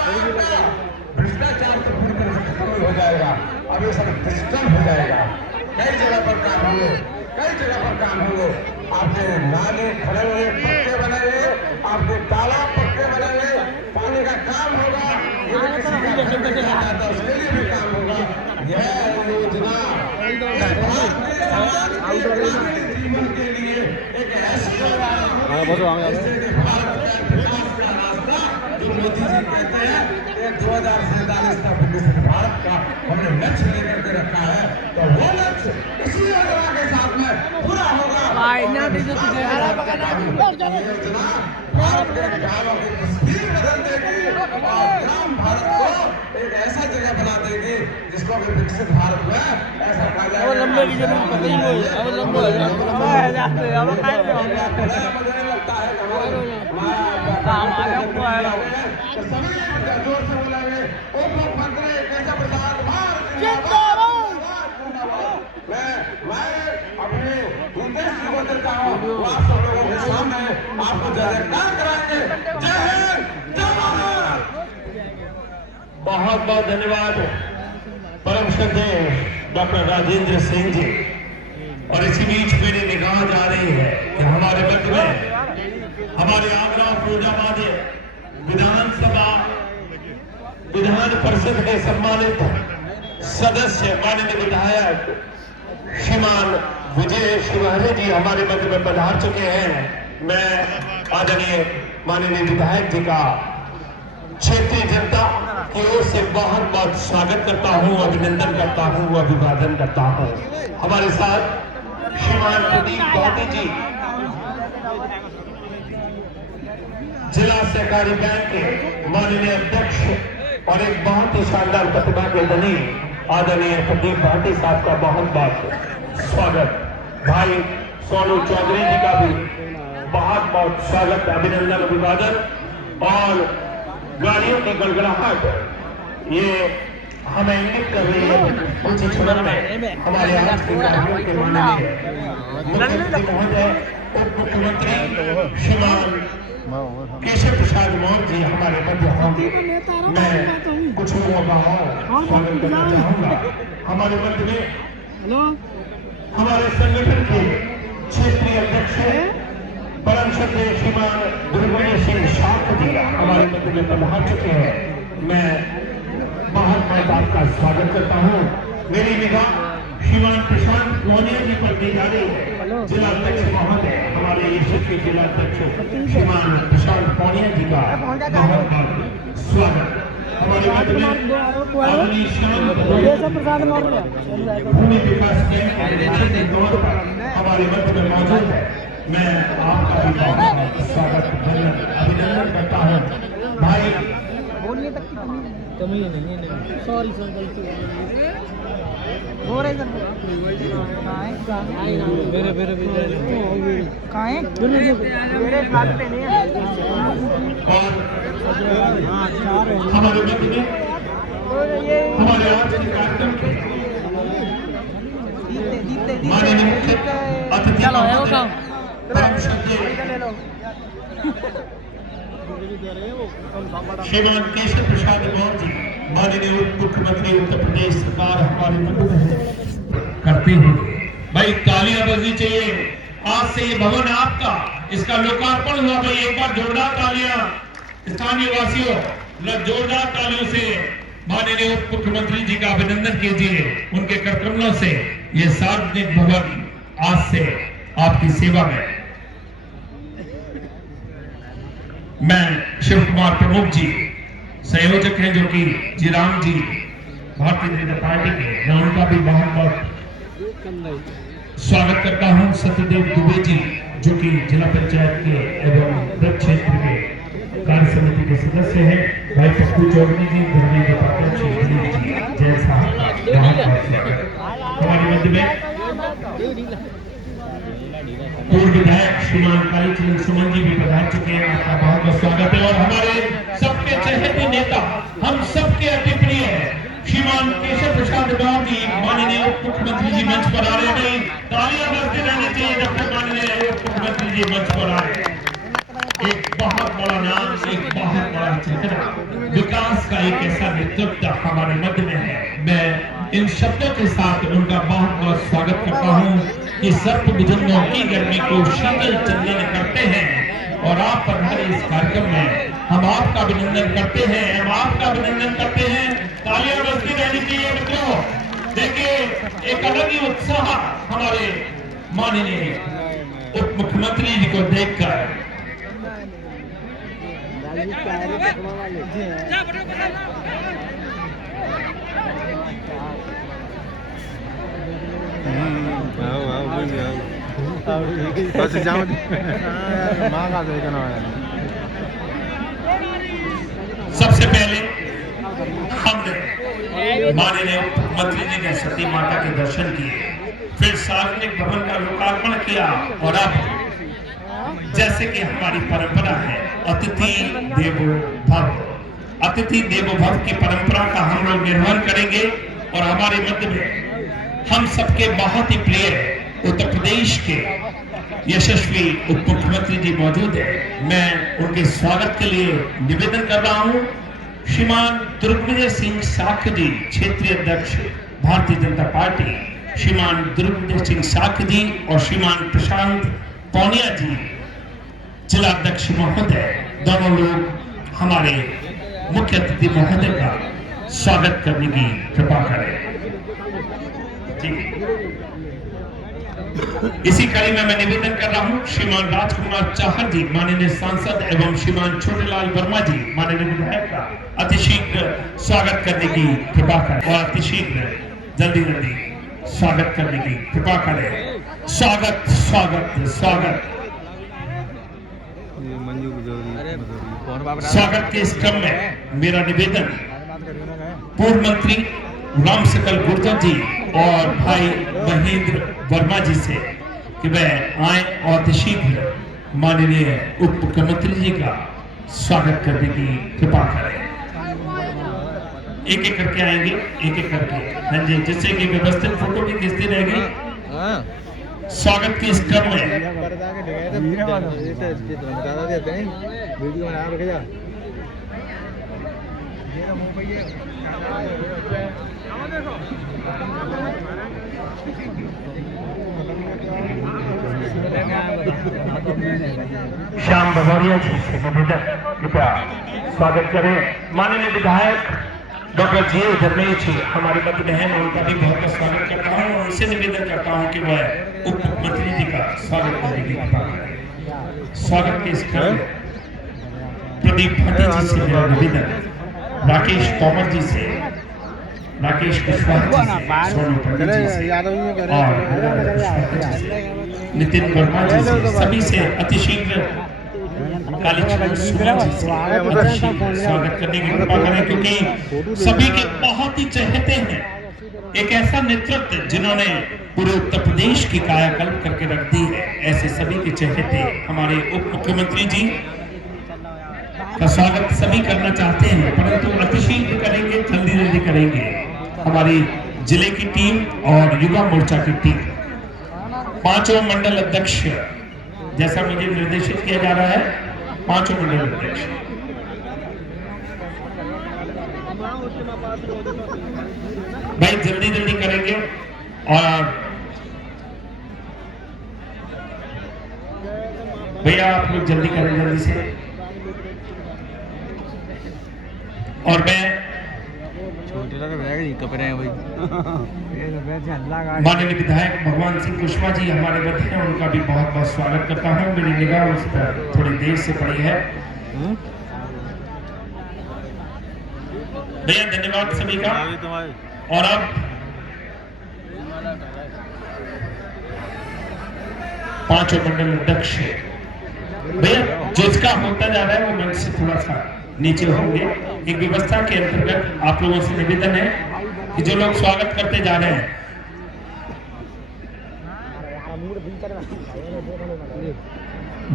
भ्रष्टाचार तो पूरी तरह से खत्म हो जाएगा। अब ये सब डिजिटल हो जाएगा। कई जगह पर काम होंगे, कई जगह पर काम होंगे। आपके नाले खड़े हुए पक्के बनेंगे, आपके तालाब पक्के बनेंगे, पानी का काम होगा। ये भी किसी का घर नहीं जाता, उसके लिए भी काम होगा। यह योजना जीवन के लिए एक ऐसी योजना जो मोदी जी कहते हैं 2047 तक विकसित भारत का हमने लक्ष्य लेकर के रखा है, तो वो लक्ष्य इसी योजना के साथ में पूरा होगा। योजना भारत के गांवों की तस्वीर बदल देगी और ग्राम भारत को एक ऐसा जगह बना देगी जिसको भी विकसित भारत में ऐसा कहा जाएगा। मुझे लगता है कि सभी जोर से बोलेंगे उप मुख्यमंत्री केशव प्रसाद मैं अपने उद्देश्य जी को देता हूँ, वो आप सब लोगों के सामने आपको जयकार कराएंगे। जय हिंद, जय भारत। बहुत बहुत धन्यवाद परम श्रद्धेय डॉक्टर राजेंद्र सिंह जी। और इसी बीच मेरी निगाह जा रही है कि हमारे मध्य में हमारे आगरा फिरोजाबाद विधान परिषद के सम्मानित सदस्य माननीय विधायक श्रीमान विजय शिवहरे जी हमारे मध्य में पधार चुके हैं। मैं आदरणीय माननीय विधायक जी का क्षेत्रीय जनता की ओर से बहुत बहुत स्वागत करता हूं, अभिनंदन करता हूं, अभिवादन करता हूं। हमारे साथ श्रीमान प्रदीप भाटी जी जिला सहकारी बैंक के माननीय अध्यक्ष और एक बहुत ही शानदार प्रतिभा के धनी आदरणीय प्रदीप भाटी साहब का बहुत बहुत स्वागत। भाई सोनू चौधरी जी का भी बहुत बहुत स्वागत, अभिनंदन, अभिवादन। और गाड़ियों की गड़गड़ाहट ये हमें इंगित कर रही है कुछ क्षण में हमारे आज के कार्यक्रम के माननीय मुख्यमंत्री महोदय, उप मुख्यमंत्री श्रीमान केशव प्रसाद मौर्य जी हमारे मध्य होंगे। मैं कुछ लोगों का स्वागत करना चाहूंगा। हमारे मध्य में हमारे संगठन के क्षेत्रीय अध्यक्ष परम श्रद्धेय श्रीमान दुर्गेश सिंह शाह जी हमारे मध्य में पधार चुके हैं। मैं बहुत बहुत आपका स्वागत करता हूँ। मेरी निगाह श्रीमान प्रशांत मोनिया जी पर दी जा रही है। जिला अध्यक्ष महोदय हमारे ईश्वर के जिला अध्यक्ष श्रीमान प्रशांत मोनिया जी का बहुत बहुत स्वागत। हमारे मध्य में आदरणीय भूमि विकास बैंक के तौर पर हमारे मध्य में मौजूद है। मैं आपका भी बहुत बहुत स्वागत, अभिनंदन करता हूँ। भाई कमी नहीं, सॉरी सर, गलती हो रही सर। हमारे मध्य में हमारे आज के कार्यक्रम के माननीय मुख्य अतिथि परम श्रद्धेय श्रीमान केशव प्रसाद मौर्य जी, माननीय उप मुख्यमंत्री उत्तर प्रदेश सरकार हमारे मध्य में करते हैं। भाई तालियां बजनी चाहिए। आज से ये भवन आपका, इसका लोकार्पण हुआ। भाई एक बार जोरदार तालियां स्थानीय वासियों, जोरदार तालियों से माननीय उप मुख्यमंत्री जी का अभिनंदन कीजिए। उनके करकमलों से ये सार्वजनिक भवन आज से आपकी सेवा में। मैं शिव कुमार प्रमुख जी संयोजक हैं, जो कि जीराम जी भारतीय जनता पार्टी के, मैं उनका भी बहुत बहुत स्वागत करता हूं। सत्यदेव दुबे जी, जो कि जिला पंचायत के एवं ब्रज क्षेत्र के कार्य समिति के सदस्य हैं। भाई पप्पू चौधरी जी, धर्मेंद्र पाठक जी, जय साहब, हमारे मध्य में पूर्व विधायक श्रीमान कालीचरण सुमन जी भी पधार चुके हैं। आपका बहुत बहुत स्वागत है। और हमारे सबके चहेते नेता, हम सबके अति प्रिय है श्रीमान केशव प्रसाद मौर्य जी, माननीय उप मुख्यमंत्री जी मंच पर आ रहे हैं। तालियां बजती रहनी चाहिए जब तक माननीय उप मुख्यमंत्री जी मंच पर आए। एक बहुत बड़ा नाम, एक बहुत बड़ा चेहरा, विकास का एक ऐसा नेतृत्व हमारे मध्य में है। मैं इन शब्दों के साथ उनका बहुत बहुत स्वागत करता हूं कि सर्प बुजुर्गों की गर्मी को शीतल चंदन करते हैं। और आप पधारे इस कार्यक्रम में, हम आपका अभिनंदन करते हैं, हम आपका अभिनंदन करते हैं। तालियां बजती रहनी चाहिए मित्रों। देखिए एक अलग ही उत्साह हमारे माननीय उप मुख्यमंत्री जी को देखकर। सबसे पहले हमने माननीय मुख्यमंत्री जी ने सती माता के दर्शन किए, फिर सार्वजनिक भवन का लोकार्पण किया। और अब जैसे कि हमारी परंपरा है, अतिथि देवो भव, अतिथि देवो भव की परंपरा का हम लोग निर्वहन करेंगे। और हमारे मध्य में हम सबके बहुत ही प्रिय उत्तर प्रदेश के यशस्वी उप मुख्यमंत्री जी मौजूद है। मैं उनके स्वागत के लिए निवेदन कर रहा हूं। श्रीमान दुर्गविजय सिंह साख जी, क्षेत्रीय अध्यक्ष भारतीय जनता पार्टी, श्रीमान दुर्गविजय सिंह साख जी और श्रीमान प्रशांत पौनिया जी, जिला अध्यक्ष महोदय, दोनों लोग हमारे मुख्य अतिथि महोदय का स्वागत करने की कृपा करें। इसी कड़ी में मैं निवेदन कर रहा हूं श्रीमान राजकुमार चाहर जी, माननीय सांसद, एवं श्रीमान छोटेलाल वर्मा जी, माननीय विधायक का अतिशीघ्र स्वागत करने की कृपा करें। और अतिशीघ्र जल्दी जल्दी स्वागत करने की कृपा करें। स्वागत स्वागत स्वागत। स्वागत के इस क्रम में मेरा निवेदन पूर्व मंत्री राम सकल गुर्जर जी और भाई महेंद्र वर्मा जी से कि वह आए और शीघ्र माननीय उप मुख्यमंत्री जी का स्वागत करने की कृपा करें। एक एक करके आएंगे, एक एक करके। हाँ जी, जिससे कि व्यवस्थित फोटो भी खींचती रहेगी। स्वागत के इस क्रम में श्याम भगोरिया जी से निवेदन, कृपया स्वागत करें। माननीय विधायक डॉक्टर जी धर्मेंद्र जी हमारे मध्य में हैं, उनका भी बहुत बहुत स्वागत करता हूँ। और उनसे निवेदन करता हूँ कि वह उप मुख्यमंत्री जी का स्वागत करने की कृपा करें। स्वागत के इस क्रम में प्रदीप भट्टी जी से मेरा निवेदन, राकेश तोमर जी से, राकेश कुशवाहा जी से, सोनू पंडित जी से और नितिन वर्मा जी से, सभी से अतिशीघ्र कालीचरण सुमन जी से अतिशीघ्र स्वागत करने की कृपा करें, क्योंकि सभी के बहुत ही चहेते हैं। एक ऐसा नेतृत्व जिन्होंने पूरे उत्तर प्रदेश की कायाकल्प करके रख दी है, ऐसे सभी के चहेते हमारे उप मुख्यमंत्री जी का स्वागत सभी करना चाहते हैं, परंतु अतिशीघ्र करेंगे, जल्दी जल्दी करेंगे। हमारी जिले की टीम और युवा मोर्चा की टीम, पांचों मंडल अध्यक्ष, जैसा मुझे निर्देशित किया जा रहा है पांचों मंडल अध्यक्ष। भाई जल्दी जल्दी करेंगे और भैया आप लोग जल्दी करें जल्दी से। और मैं माननीय विधायक भगवान सिंह कुशवाहा जी हमारे मध्य हैं, उनका भी बहुत बहुत स्वागत करता हूं। मेरी निगाह उस पर थोड़ी देर से पड़ी है। भैया धन्यवाद सभी का। और अब पांचों मंडल अध्यक्ष भैया जिसका होता जा रहा है वो मंच से थोड़ा सा नीचे होंगे। एक व्यवस्था के अंतर्गत आप लोगों से निवेदन है कि जो लोग स्वागत करते जा रहे हैं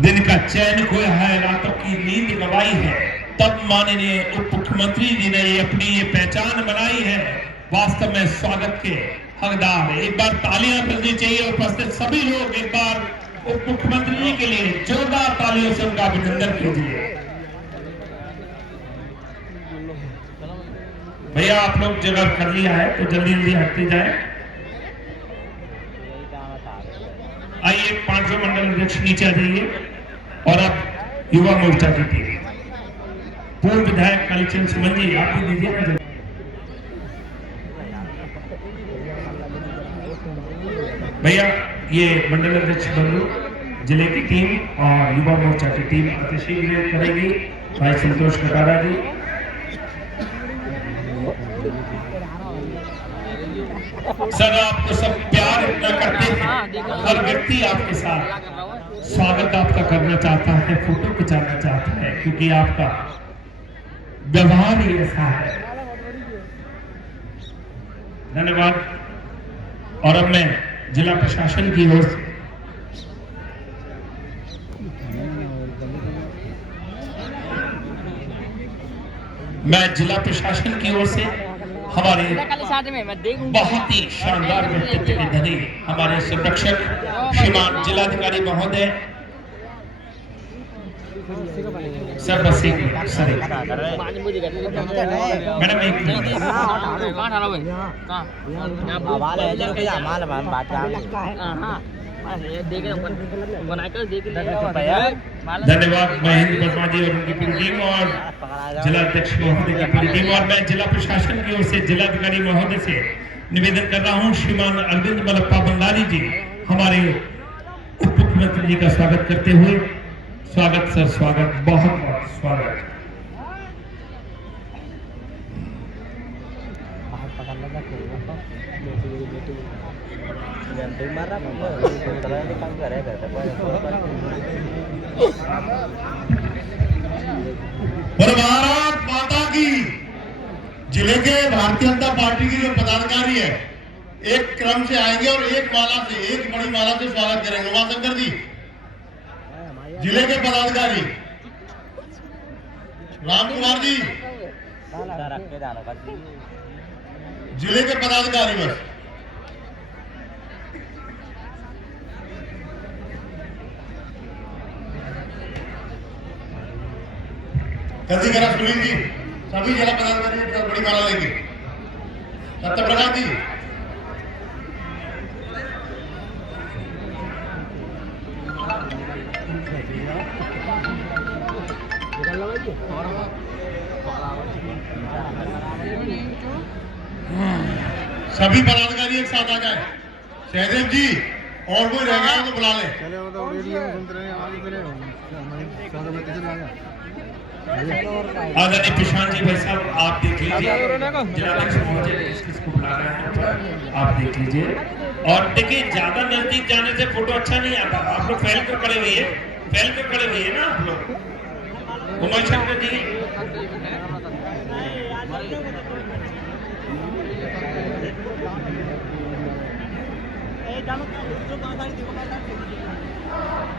दिन का चैन खोया है, रातों की नींद गवाई है, तब माननीय उप मुख्यमंत्री जी ने अपनी ये पहचान बनाई है। वास्तव में स्वागत के हकदार है। एक बार तालियां बजनी चाहिए उपस्थित सभी लोग। एक बार उप मुख्यमंत्री जी के लिए जोरदार तालियों से उनका अभिनंदन कीजिए। भैया आप लोग जगह कर लिया है तो जल्दी जल्दी हटते जाए। आइए पांचों मंडल अध्यक्ष नीचे आ जाइए। और अब युवा मोर्चा की टीम पूर्व विधायक कालीचंद सुमन जी आप भी दीजिए ना। भैया ये मंडल अध्यक्ष बंधु जिले की टीम और युवा मोर्चा की टीम अतिशीघ्र करेगी। भाई संतोष कटारा जी सर आपको सब प्यार इतना करते हैं, हर व्यक्ति आपके साथ स्वागत आपका करना चाहता है, फोटो खिंचाना चाहता है, क्योंकि आपका व्यवहार ही ऐसा है। धन्यवाद। और अब मैं जिला प्रशासन की ओर से हमारे बहुत ही शानदार व्यक्तित्व के धनी हमारे संरक्षक श्रीमान जिलाधिकारी महोदय सर बस एक सर मैडम एक धन्यवाद महेंद्र वर्मा जी और उनकी पूरी टीम और जिलाध्यक्ष महोदय की पूरी टीम। और मैं जिला प्रशासन की ओर से जिलाधिकारी महोदय से निवेदन कर रहा हूं श्रीमान अरविंद मलप्पा बंडारी जी हमारे उप मुख्यमंत्री जी का स्वागत करते हुए। स्वागत सर, स्वागत, बहुत बहुत स्वागत। भारत माता की। जिले के भारतीय जनता पार्टी के जो पदाधिकारी है एक क्रम से आएंगे और एक बड़ी माला से स्वागत करेंगे। उमाशंकर जी जिले के पदाधिकारी, राम कुमार जी जिले के पदाधिकारी बस जल्दी करा। सुनील जी सभी जिला पदाधिकारी बड़ी माला लेंगे। सत्यप्रकाश जी सभी पदाधिकारी एक साथ आ जाए। सहदेव जी और कोई रह गया तो बुला लें। आदरणीय प्रशांत जी भाई साहब आप देख लीजिए, आप देख लीजिए। और देखिए ज्यादा नजदीक जाने से फोटो अच्छा नहीं आता। आप लोग फैल कर खड़े हुए हैं ना आप लोग। उमाशंकर जी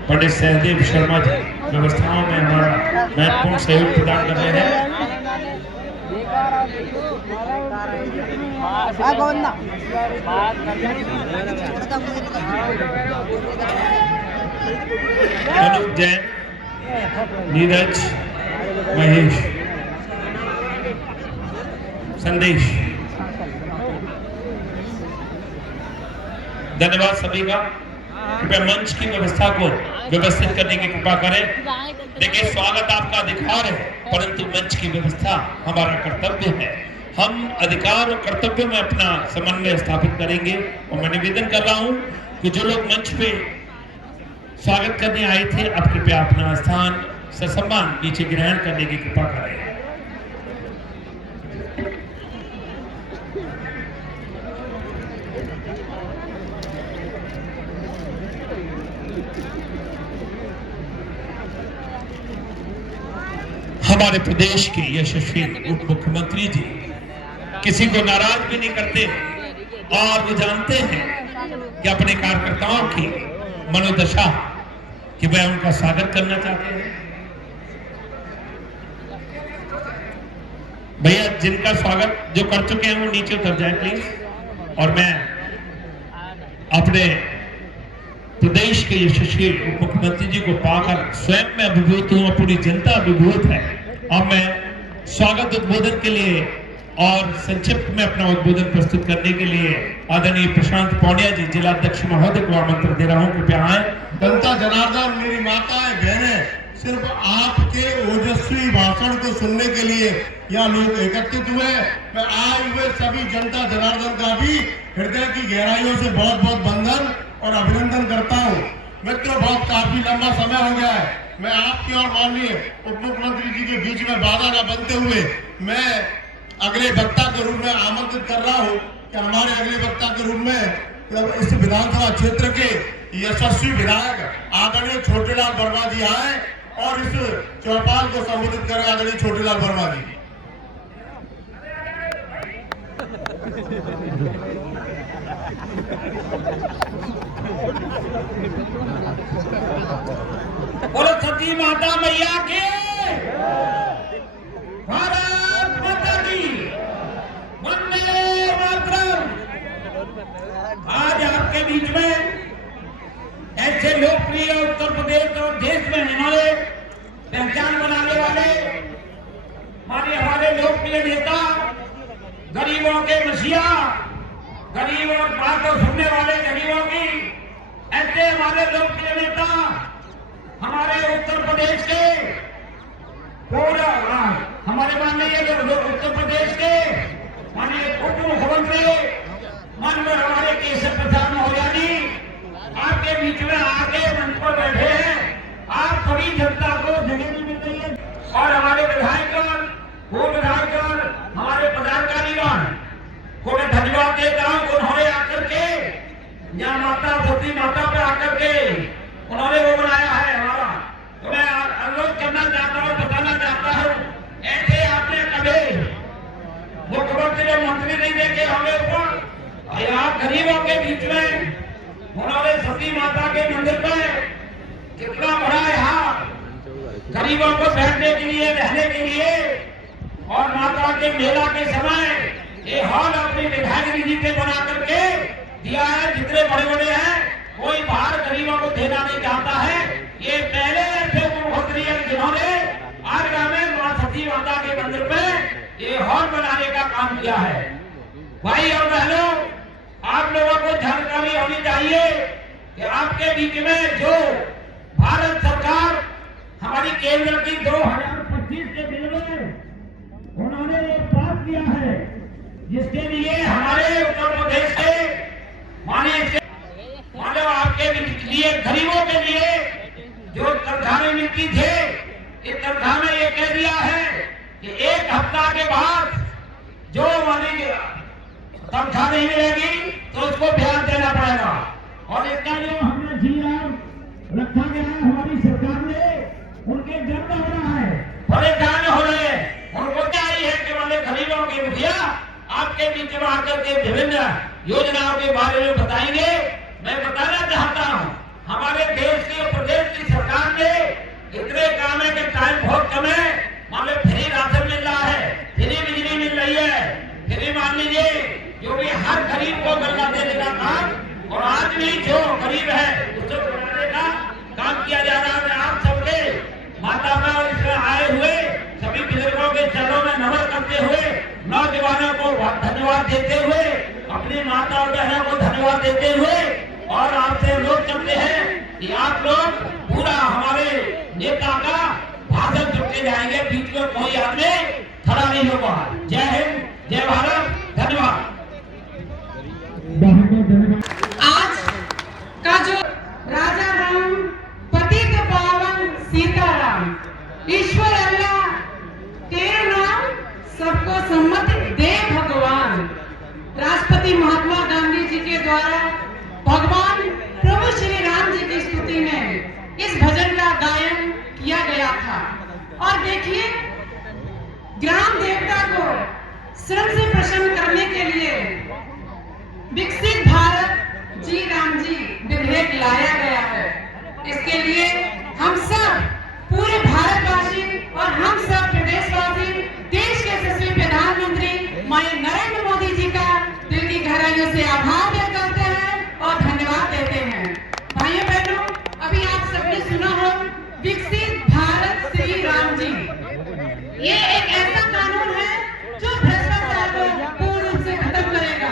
पंडित सहदेव शर्मा जी व्यवस्थाओं में हमारा महत्वपूर्ण सहयोग प्रदान कर रहे हैं। अनुप जैन नीरज, महेश, संदेश। धन्यवाद सभी का। कृपया मंच की व्यवस्था को व्यवस्थित करने की कृपा करें। देखिए, स्वागत आपका अधिकार है, परंतु मंच की व्यवस्था हमारा कर्तव्य है। हम अधिकार और कर्तव्य में अपना समन्वय स्थापित करेंगे। और मैं निवेदन कर रहा हूं कि जो लोग मंच पे स्वागत करने आए थे, अब कृपया अपना स्थान ससम्मान नीचे ग्रहण करने की कृपा करें। हमारे प्रदेश के यशस्वी उप मुख्यमंत्री जी किसी को नाराज भी नहीं करते और वो जानते हैं कि अपने कार्यकर्ताओं की मनोदशा कि वह उनका स्वागत करना चाहते हैं। भैया, जिनका स्वागत जो कर चुके हैं वो नीचे उतर जाए प्लीज। और मैं अपने प्रदेश के यशस्वी उप मुख्यमंत्री जी को पाकर स्वयं में अभिभूत हूं और पूरी जनता अभिभूत है। अब मैं स्वागत उद्बोधन के लिए और संक्षिप्त में अपना उद्बोधन प्रस्तुत करने के लिए आदरणीय प्रशांत पौड़िया जी, जिला अध्यक्ष महोदय को आमंत्रण दे रहा हूं। कृपया आए। जनता जनार्दन, मेरी माताएं बहनें, सिर्फ आपके ओजस्वी भाषण को सुनने के लिए यहाँ लोग एकत्रित हुए। मैं आए हुए सभी जनता जनार्दन का भी हृदय की गहराइयों से बहुत बहुत वंदन और अभिनंदन करता हूँ। मित्रों, बहुत काफी लंबा समय हो गया है। मैं आपके और माननीय उप मुख्यमंत्री जी के बीच में बाधा न बनते हुए मैं अगले वक्ता के रूप में आमंत्रित कर रहा हूँ कि हमारे अगले वक्ता के रूप में इस विधानसभा क्षेत्र के यशस्वी विधायक आदरणीय छोटेलाल वर्मा जी आए और इस चौपाल को संबोधित करें। आदरणीय छोटेलाल वर्मा जी। बोलो सती माता मैया के, भारत माता की, वंदे मातरम। आज आपके बीच में ऐसे लोकप्रिय उत्तर प्रदेश और देश में हमारे पहचान बनाने वाले हमारे लोकप्रिय नेता, गरीबों के मसीहा, गरीब और बात को सुनने वाले गरीबों की, ऐसे हमारे लोकप्रिय नेता हमारे उत्तर प्रदेश के पूरा हमारे माननीय उत्तर प्रदेश के माननीय उप मुख्यमंत्री माननीय हमारे केशव प्रसाद मौर्य जी आपके बीच में आके मंच पर बैठे हैं। आप सभी जनता को जगह भी मिल रही है और हमारे विधायकगण, पूर्व विधायकगण, हमारे पदाधिकारीगण को मैं धन्यवाद देता हूँ। उन्होंने आकर के यहाँ माता सती माता पे आकर के उन्होंने वो बनाया है हमारा। तो मैं अनुरोध करना चाहता हूँ, बताना चाहता हूँ, ऐसे आपने कभी मुख्यमंत्री और मंत्री नहीं देखे हमें ऊपर। यहाँ गरीबों के बीच में उन्होंने सती माता के मंदिर पर कितना बड़ा यहाँ गरीबों को बैठने के लिए, रहने के लिए और माता के मेला के समय ये हॉल अपनी विधायक जी से बना करके दिया है। जितने बड़े बड़े हैं कोई बाहर गरीबों को देना नहीं चाहता है। ये पहले ऐसे मुख्यमंत्री हैं जिन्होंने आगरा में मां सती माता के मंदिर पे ये हॉल बनाने का काम किया है। भाई और बहनों, आप लोगों को जानकारी होनी चाहिए कि आपके बीच में जो भारत सरकार हमारी केंद्र की 2025 के बिल में उन्होंने पास किया है, जिसके लिए हमारे उत्तर प्रदेश के मानो आपके लिए गरीबों के लिए जो तनख्वाहें मिलती थे, इस तनख्वाह में ये कह दिया है कि एक हफ्ता के बाद जो हमारी तनख्वाह नहीं मिलेगी तो उसको ब्याज देना पड़ेगा। और इसका जो हमने जीरा रखा गया है हमारी सरकार ने, उनके दर्द हो रहा है, परेशान हो रहे हैं। उनको क्या है कि वाले गरीबों के मुखिया आपके बीच में आकर के विभिन्न योजनाओं के बारे में बताएंगे। मैं बताना चाहता हूं, हमारे देश की और प्रदेश की सरकार ने इतने काम है कि टाइम बहुत कम है। मान लो फ्री राशन मिल रहा है, फ्री बिजली मिल रही है, फ्री मान लीजिए जो भी हर गरीब को गल्ला देने का काम, और आज भी जो गरीब है उसको बनाने का काम किया जा रहा है। आप सबके माता का धन्यवाद देते हुए, अपनी माता और बहनों को धन्यवाद देते हुए और आपसे अनुरोध करते हैं कि आप लोग पूरा हमारे नेता का भाषण सुनते जाएंगे, बीच में कोई आदमी खड़ा नहीं होगा। जय हिंद, जय भारत, धन्यवाद। आज का जो राजा राम, पतित पावन सीताराम, ईश्वर अल्लाह तेरा नाम सबको सम्मति दे भगवान, राष्ट्रपति महात्मा गांधी जी के द्वारा भगवान प्रभु श्री राम जी की स्तुति में इस भजन का गायन किया गया था। और देखिए, ग्राम देवता को श्रम से प्रसन्न करने के लिए विकसित भारत जी राम जी विधेयक लाया गया है। इसके लिए हम सब पूरे भारतवासी और हम सब प्रदेशवासी देश के यशस्वी प्रधानमंत्री माननीय नरेंद्र मोदी जी का दिल की गहराइयों से आभार व्यक्त करते हैं और धन्यवाद देते हैं। भाइयों बहनों, अभी आप सबने सुना हो विकसित भारत श्री राम जी, ये एक ऐसा कानून है जो भ्रष्टाचार को पूर्ण रूप से खत्म करेगा,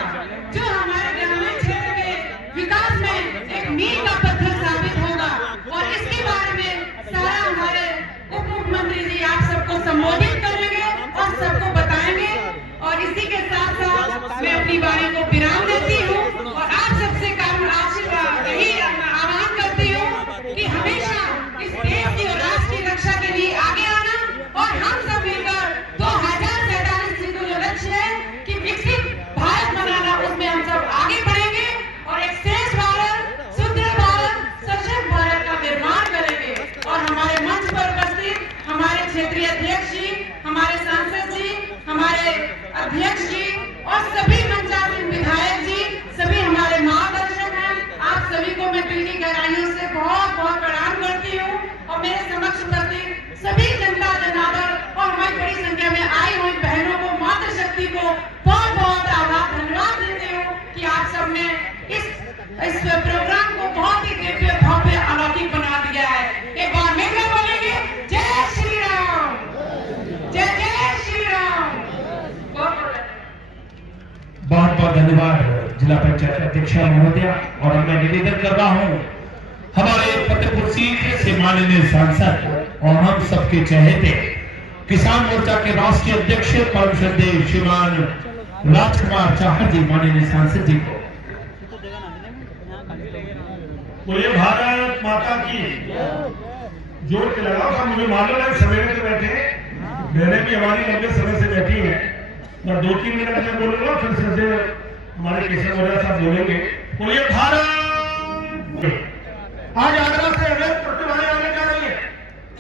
जो हमारे ग्रामीण क्षेत्र के विकास में एक मील का पत्थर साबित होगा। और इसके बारे में सारा हमारे उप मुख्यमंत्री जी आप सबको संबोधित करेंगे और सबको बताएंगे। और इसी के साथ साथ मैं अपनी बारी को विराम देती हूँ और आप सबसे आशीर्वाद यही आह्वान करती हूँ कि हमेशा इस देश की और राष्ट्र की रक्षा के लिए आगे आना और हम सब मिलकर 2047 जो लक्ष्य है कि विकसित भारत बनाना, उसमें हम सब आगे बढ़ेंगे और एक श्रेष्ठ भारत, सुदृढ़ भारत, सशक्त भारत का निर्माण करेंगे। और हमारे मंच पर उपस्थित हमारे क्षेत्रीय अध्यक्ष जी, हमारे सांसद जी, हमारे अध्यक्ष जी और सभी मंचासीन विधायक जी, सभी हमारे मार्गदर्शक हैं, आप सभी को मैं दिल की गहराइयों से बहुत बहुत प्रणाम करती हूँ। और मेरे समक्ष उपस्थित सभी जनता जनार्दन और हमारी बड़ी संख्या में आई हुई बहनों को, मातृशक्ति को बहुत बहुत आभार धन्यवाद देती हूँ कि आप सबने इस प्रोग्राम को बहुत ही दिव्य भव्य अलौकिक बना दिया है। एक बार मिलकर बोलेंगे जय श्री राम, जय जय श्री राम। बहुत बहुत धन्यवाद जिला पंचायत अध्यक्ष महोदया। और मैं निवेदन कर रहा हूँ हमारे फतेहपुर सीट से माननीय सांसद और हम सबके चहेते किसान मोर्चा के राष्ट्रीय अध्यक्ष परम श्रद्धेय श्रीमान राजकुमार चाहर जी, माननीय सांसद जी को। बोले भारत माता की। जोर के लगाओ था, मुझे मालूम है सवेरे से बैठे बहने भी हमारी लंबे समय से बैठी है। मैं 2-3 मिनट में बोलूंगा, फिर से हमारे केशव मौर्य साहब बोलेंगे। बोलिए भारत। आज आगरा से अनेक प्रतिभाएं आने जा रही है,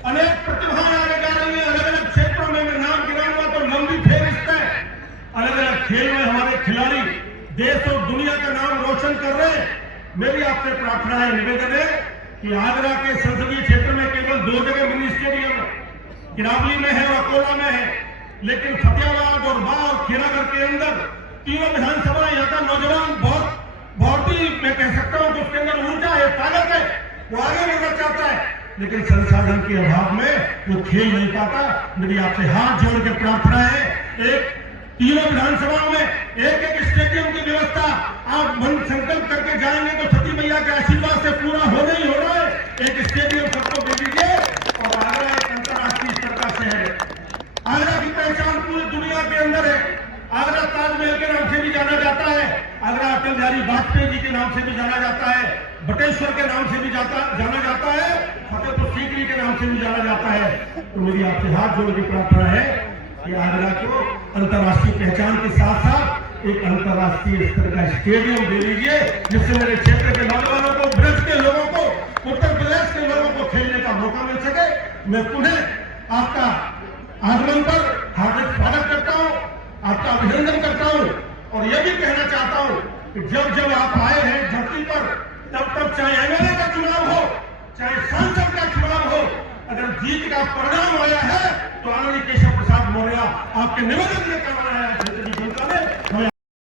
अनेक प्रतिभाएं आने जा रही है। अलग अलग क्षेत्रों में मैं नाम गिनाऊंगा तो लंबी फेहरिस्त है। अलग अलग खेल में हमारे खिलाड़ी देश और दुनिया का नाम रोशन कर रहे हैं। मेरी आपसे प्रार्थना है, निवेदन है कि आगरा के संसदीय क्षेत्र में केवल 2 जगह मिनी स्टेडियम है, किरावली में है और अकोला में है, लेकिन फतेहाबाद और बाह और खेरागढ़ के अंदर तीनों विधानसभा, यहाँ का नौजवान बहुत ही मैं कह सकता हूँ कि उसके अंदर ऊर्जा है, ताकत है, वो आगे बढ़ना चाहता है, लेकिन संसाधन के अभाव में वो खेल नहीं पाता। मेरी आपसे हाथ जोड़ के प्रार्थना है, एक तीनों विधानसभाओं में एक स्टेडियम की व्यवस्था आप मन संकल्प करके जाएंगे तो सती मैया के आशीर्वाद से पूरा होना ही हो रहा है। एक स्टेडियम सबको दे दीजिए। और आगरा एक अंतर्राष्ट्रीय स्तर का शहर है। आगरा की पहचान पूरी दुनिया के अंदर है। आगरा ताजमहल के नाम से भी जाना जाता है, आगरा अटल बिहारी वाजपेयी जी के नाम से भी जाना जाता है, बटेश्वर के नाम से भी जाना जाता है, फतेहपुर सीकरी के नाम से भी जाना जाता है। तो मेरी आपसे हाथ जोड़ की प्रार्थना है कि आगरा को अंतर्राष्ट्रीय पहचान के साथ साथ एक अंतर्राष्ट्रीय स्तर का स्टेडियम दे दीजिए, जिससे मेरे क्षेत्र के नौजवानों को, ब्रज के लोगों को, उत्तर प्रदेश के लोगों को खेलने का मौका मिल सके। मैं पुनः आपका आगमन पर हार्दिक स्वागत करता हूँ, आपका अभिनंदन करता हूँ और यह भी कहना चाहता हूँ कि जब आप आए हैं धरती पर, तब चाहे एमएलए का चुनाव हो, चाहे सांसद का चुनाव हो, अगर जीत का परिणाम आया है तो आनंद केशव प्रसाद मौर्य आपके निवेदन में करवाया है।